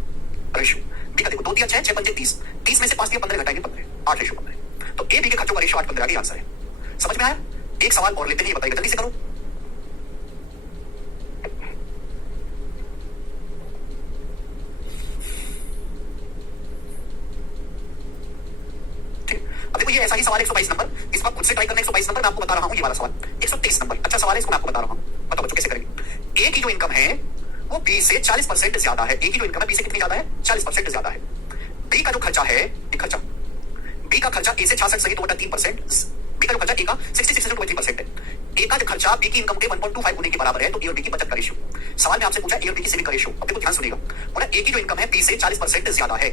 रेशो। बी का देखो 2 3 6, 6 5 30, 30 में से 5 3 15 घटाएंगे 15, 8 रेशो 15। तो ए बी के खर्चों का रेशो 8 15 आ गया आंसर है। समझ में आया? एक सवाल और लेते हैं, ये बताइए जल्दी से करो। अब देखो ये ऐसा ही सवाल 122 नंबर, इसको आप खुद से ट्राई करना। 122 नंबर मैं आपको बता रहा हूँ, ये वाला सवाल 123 नंबर अच्छा सवाल है, इसको मैं आपको बता रहा हूँ। बताओ बच्चों कैसे करेंगे। ए की जो इनकम है वो बी से 40% ज्यादा है। ए की जो इनकम है बी से कितनी ज्यादा है? 40% ज्यादा है। बी का जो खर्चा है, ये खर्चा बी का खर्चा ए से 66 सही 2/3%, बी का जो खर्चा ए का 66.3% है। ए का जो खर्चा बी की इनकम के 1.25 गुने के बराबर है, तो ए और बी की बचत का रेशियो। सवाल में आपसे पूछा ए और बी की सेविंग का रेशियो। अब देखो ध्यान सुनिएगा, बोला ए की जो इनकम है बी से 40% ज्यादा है।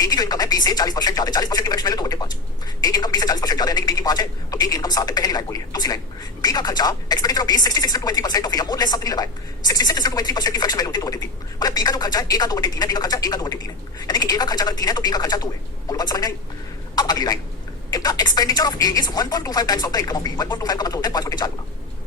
ए की जो इनकम है बी से 40% ज्यादा है, 40% की वैल्यू 2/5। ए की इनकम बी से 40% ज्यादा है, यानी कि बी की 5 है तो ए की इनकम 7 है। पहली लाइन बोली है। दूसरी लाइन, बी का खर्चा expenditure of B 66.3% of A, more less सब नहीं लगाए, 66.3% की फ्रैक्शन वैल्यू होती है 2/3। मतलब बी का जो खर्चा है ए का 2/3 है, बी का खर्चा ए का 2/3 है, यानी कि ए का खर्चा अगर 3 है तो बी का खर्चा 2 है। बोलो बात समझ में आई? अब अगली line, if the expenditure of A is 1.25 times of the income of B, 1.25 का मतलब होता है 5/4 गुना,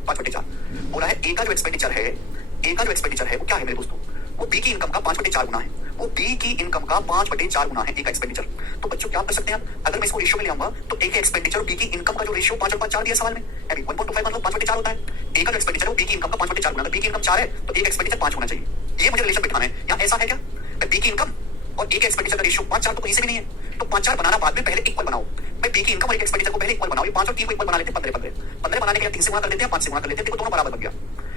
5/4। बोला है ए का जो एक्सपेंडिचर है, ए का जो एक्सपेंडिचर है वो क्या है मेरे दोस्तों? वो बी की इनकम का 5/4 गुना है। वो बी की इनकम का 5/4 गुना है ए का एक्सपेंडिचर। तो बच्चों क्या कर सकते हैं आप, अगर मैं इसको रेशियो में ले आऊंगा तो ए के एक्सपेंडिचर और बी की इनकम का जो रेशियो 5/4 दिया सवाल में, अभी 1.25 मतलब 5/4 होता है। ए का जो एक्सपेंडिचर है वो बी की इनकम का 5/4 गुना, बी की इनकम 4 है तो ए का एक्सपेंडिचर 5 होना चाहिए। ये मुझे रिलेशन बिठाना है। या ऐसा है क्या, बी की इनकम और ए के एक्सपेंडिचर का रेशियो 5/4 तो कहीं से भी नहीं है, तो 5/4 बनाना बाद में, पहले इक्वल बनाओ। मैं बी की इनकम और एक्सपेंडिचर को पहले इक्वल बनाओ। ये 5 और 3 को इक्वल बना लेते हैं, 15 बनाने के लिए 3 से गुणा कर लेते हैं, 5 से गुणा कर लेते हैं, देखो दोनों बराबर बन गया।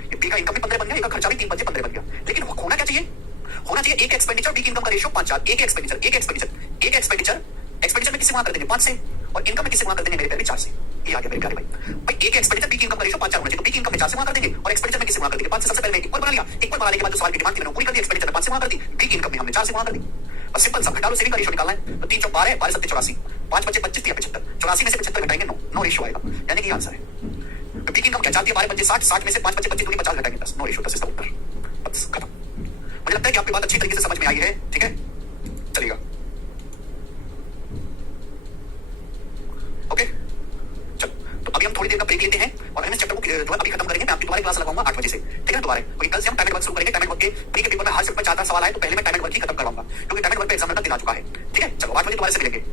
ये बी का इनकम भी 15 बन गया, ए का खर्चा भी 3 बन 15 बन गया। लेकिन होना क्या चाहिए, होना चाहिए ए के एक्सपेंडिचर बी की इनकम का रेशियो 5/4। ए के एक्सपेंडिचर में किससे गुणा कर देंगे 5 से, और इनकम में किससे गुणा कर देंगे मेरे प्यारे 4 से। ये आ गया मेरे प्यारे भाई। ए के एक्सपेंडिचर बी की इनकम का रेशियो 5/4 होना चाहिए, तो बी की इनकम में 4 से गुणा कर देंगे और एक्सपेंडिचर में किससे गुणा कर देंगे 5 से। सबसे पहले इक्वल बना लिया, इक्वल बनाने के बाद जो सवाल की डिमांड थी मैंने पूरी कर दी, एक्सपेंडिचर में 5 से गुणा कर दी, बी की इनकम में हमने 4 से गुणा कर दी। बस सिंपल सा घटा लो, सेविंग का रेशियो निकालना है। तो 3 चौक 12, 12 7 84, 5 बचे 25 75, 84 में से 75 घटाएंगे 9 रेशियो आएगा, यानी कि आंसर है। तो बी की इनकम क्या चाहती है, 12 बचे 60, 60 में से 5 बचे 25 दूनी 50 घटाएंगे 10, 9 रेशियो 10 इसका उत्तर। बस खत्म। मुझे लगता है कि आपकी बात अच्छी तरीके से समझ में आई है, ठीक है चलिएगा। ओके चलो, तो अभी हम थोड़ी देर का ब्रेक लेते हैं और हम इस चैप्टर को जो है अभी खत्म करेंगे। मैं आपकी दोबारा क्लास लगाऊंगा 8 बजे से, ठीक है दोबारा। क्योंकि कल से हम टाइम एंड वर्क शुरू करेंगे। टाइम एंड वर्क के प्री के पेपर में आज सिर्फ 4 सवाल आए, तो पहले मैं टाइम एंड वर्क ही खत्म करवाऊंगा, क्योंकि टाइम एंड वर्क पे एग्जाम का दिन आ चुका है, ठीक है। चलो 8 बजे दोबारा से मिलेंगे।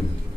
हम्म।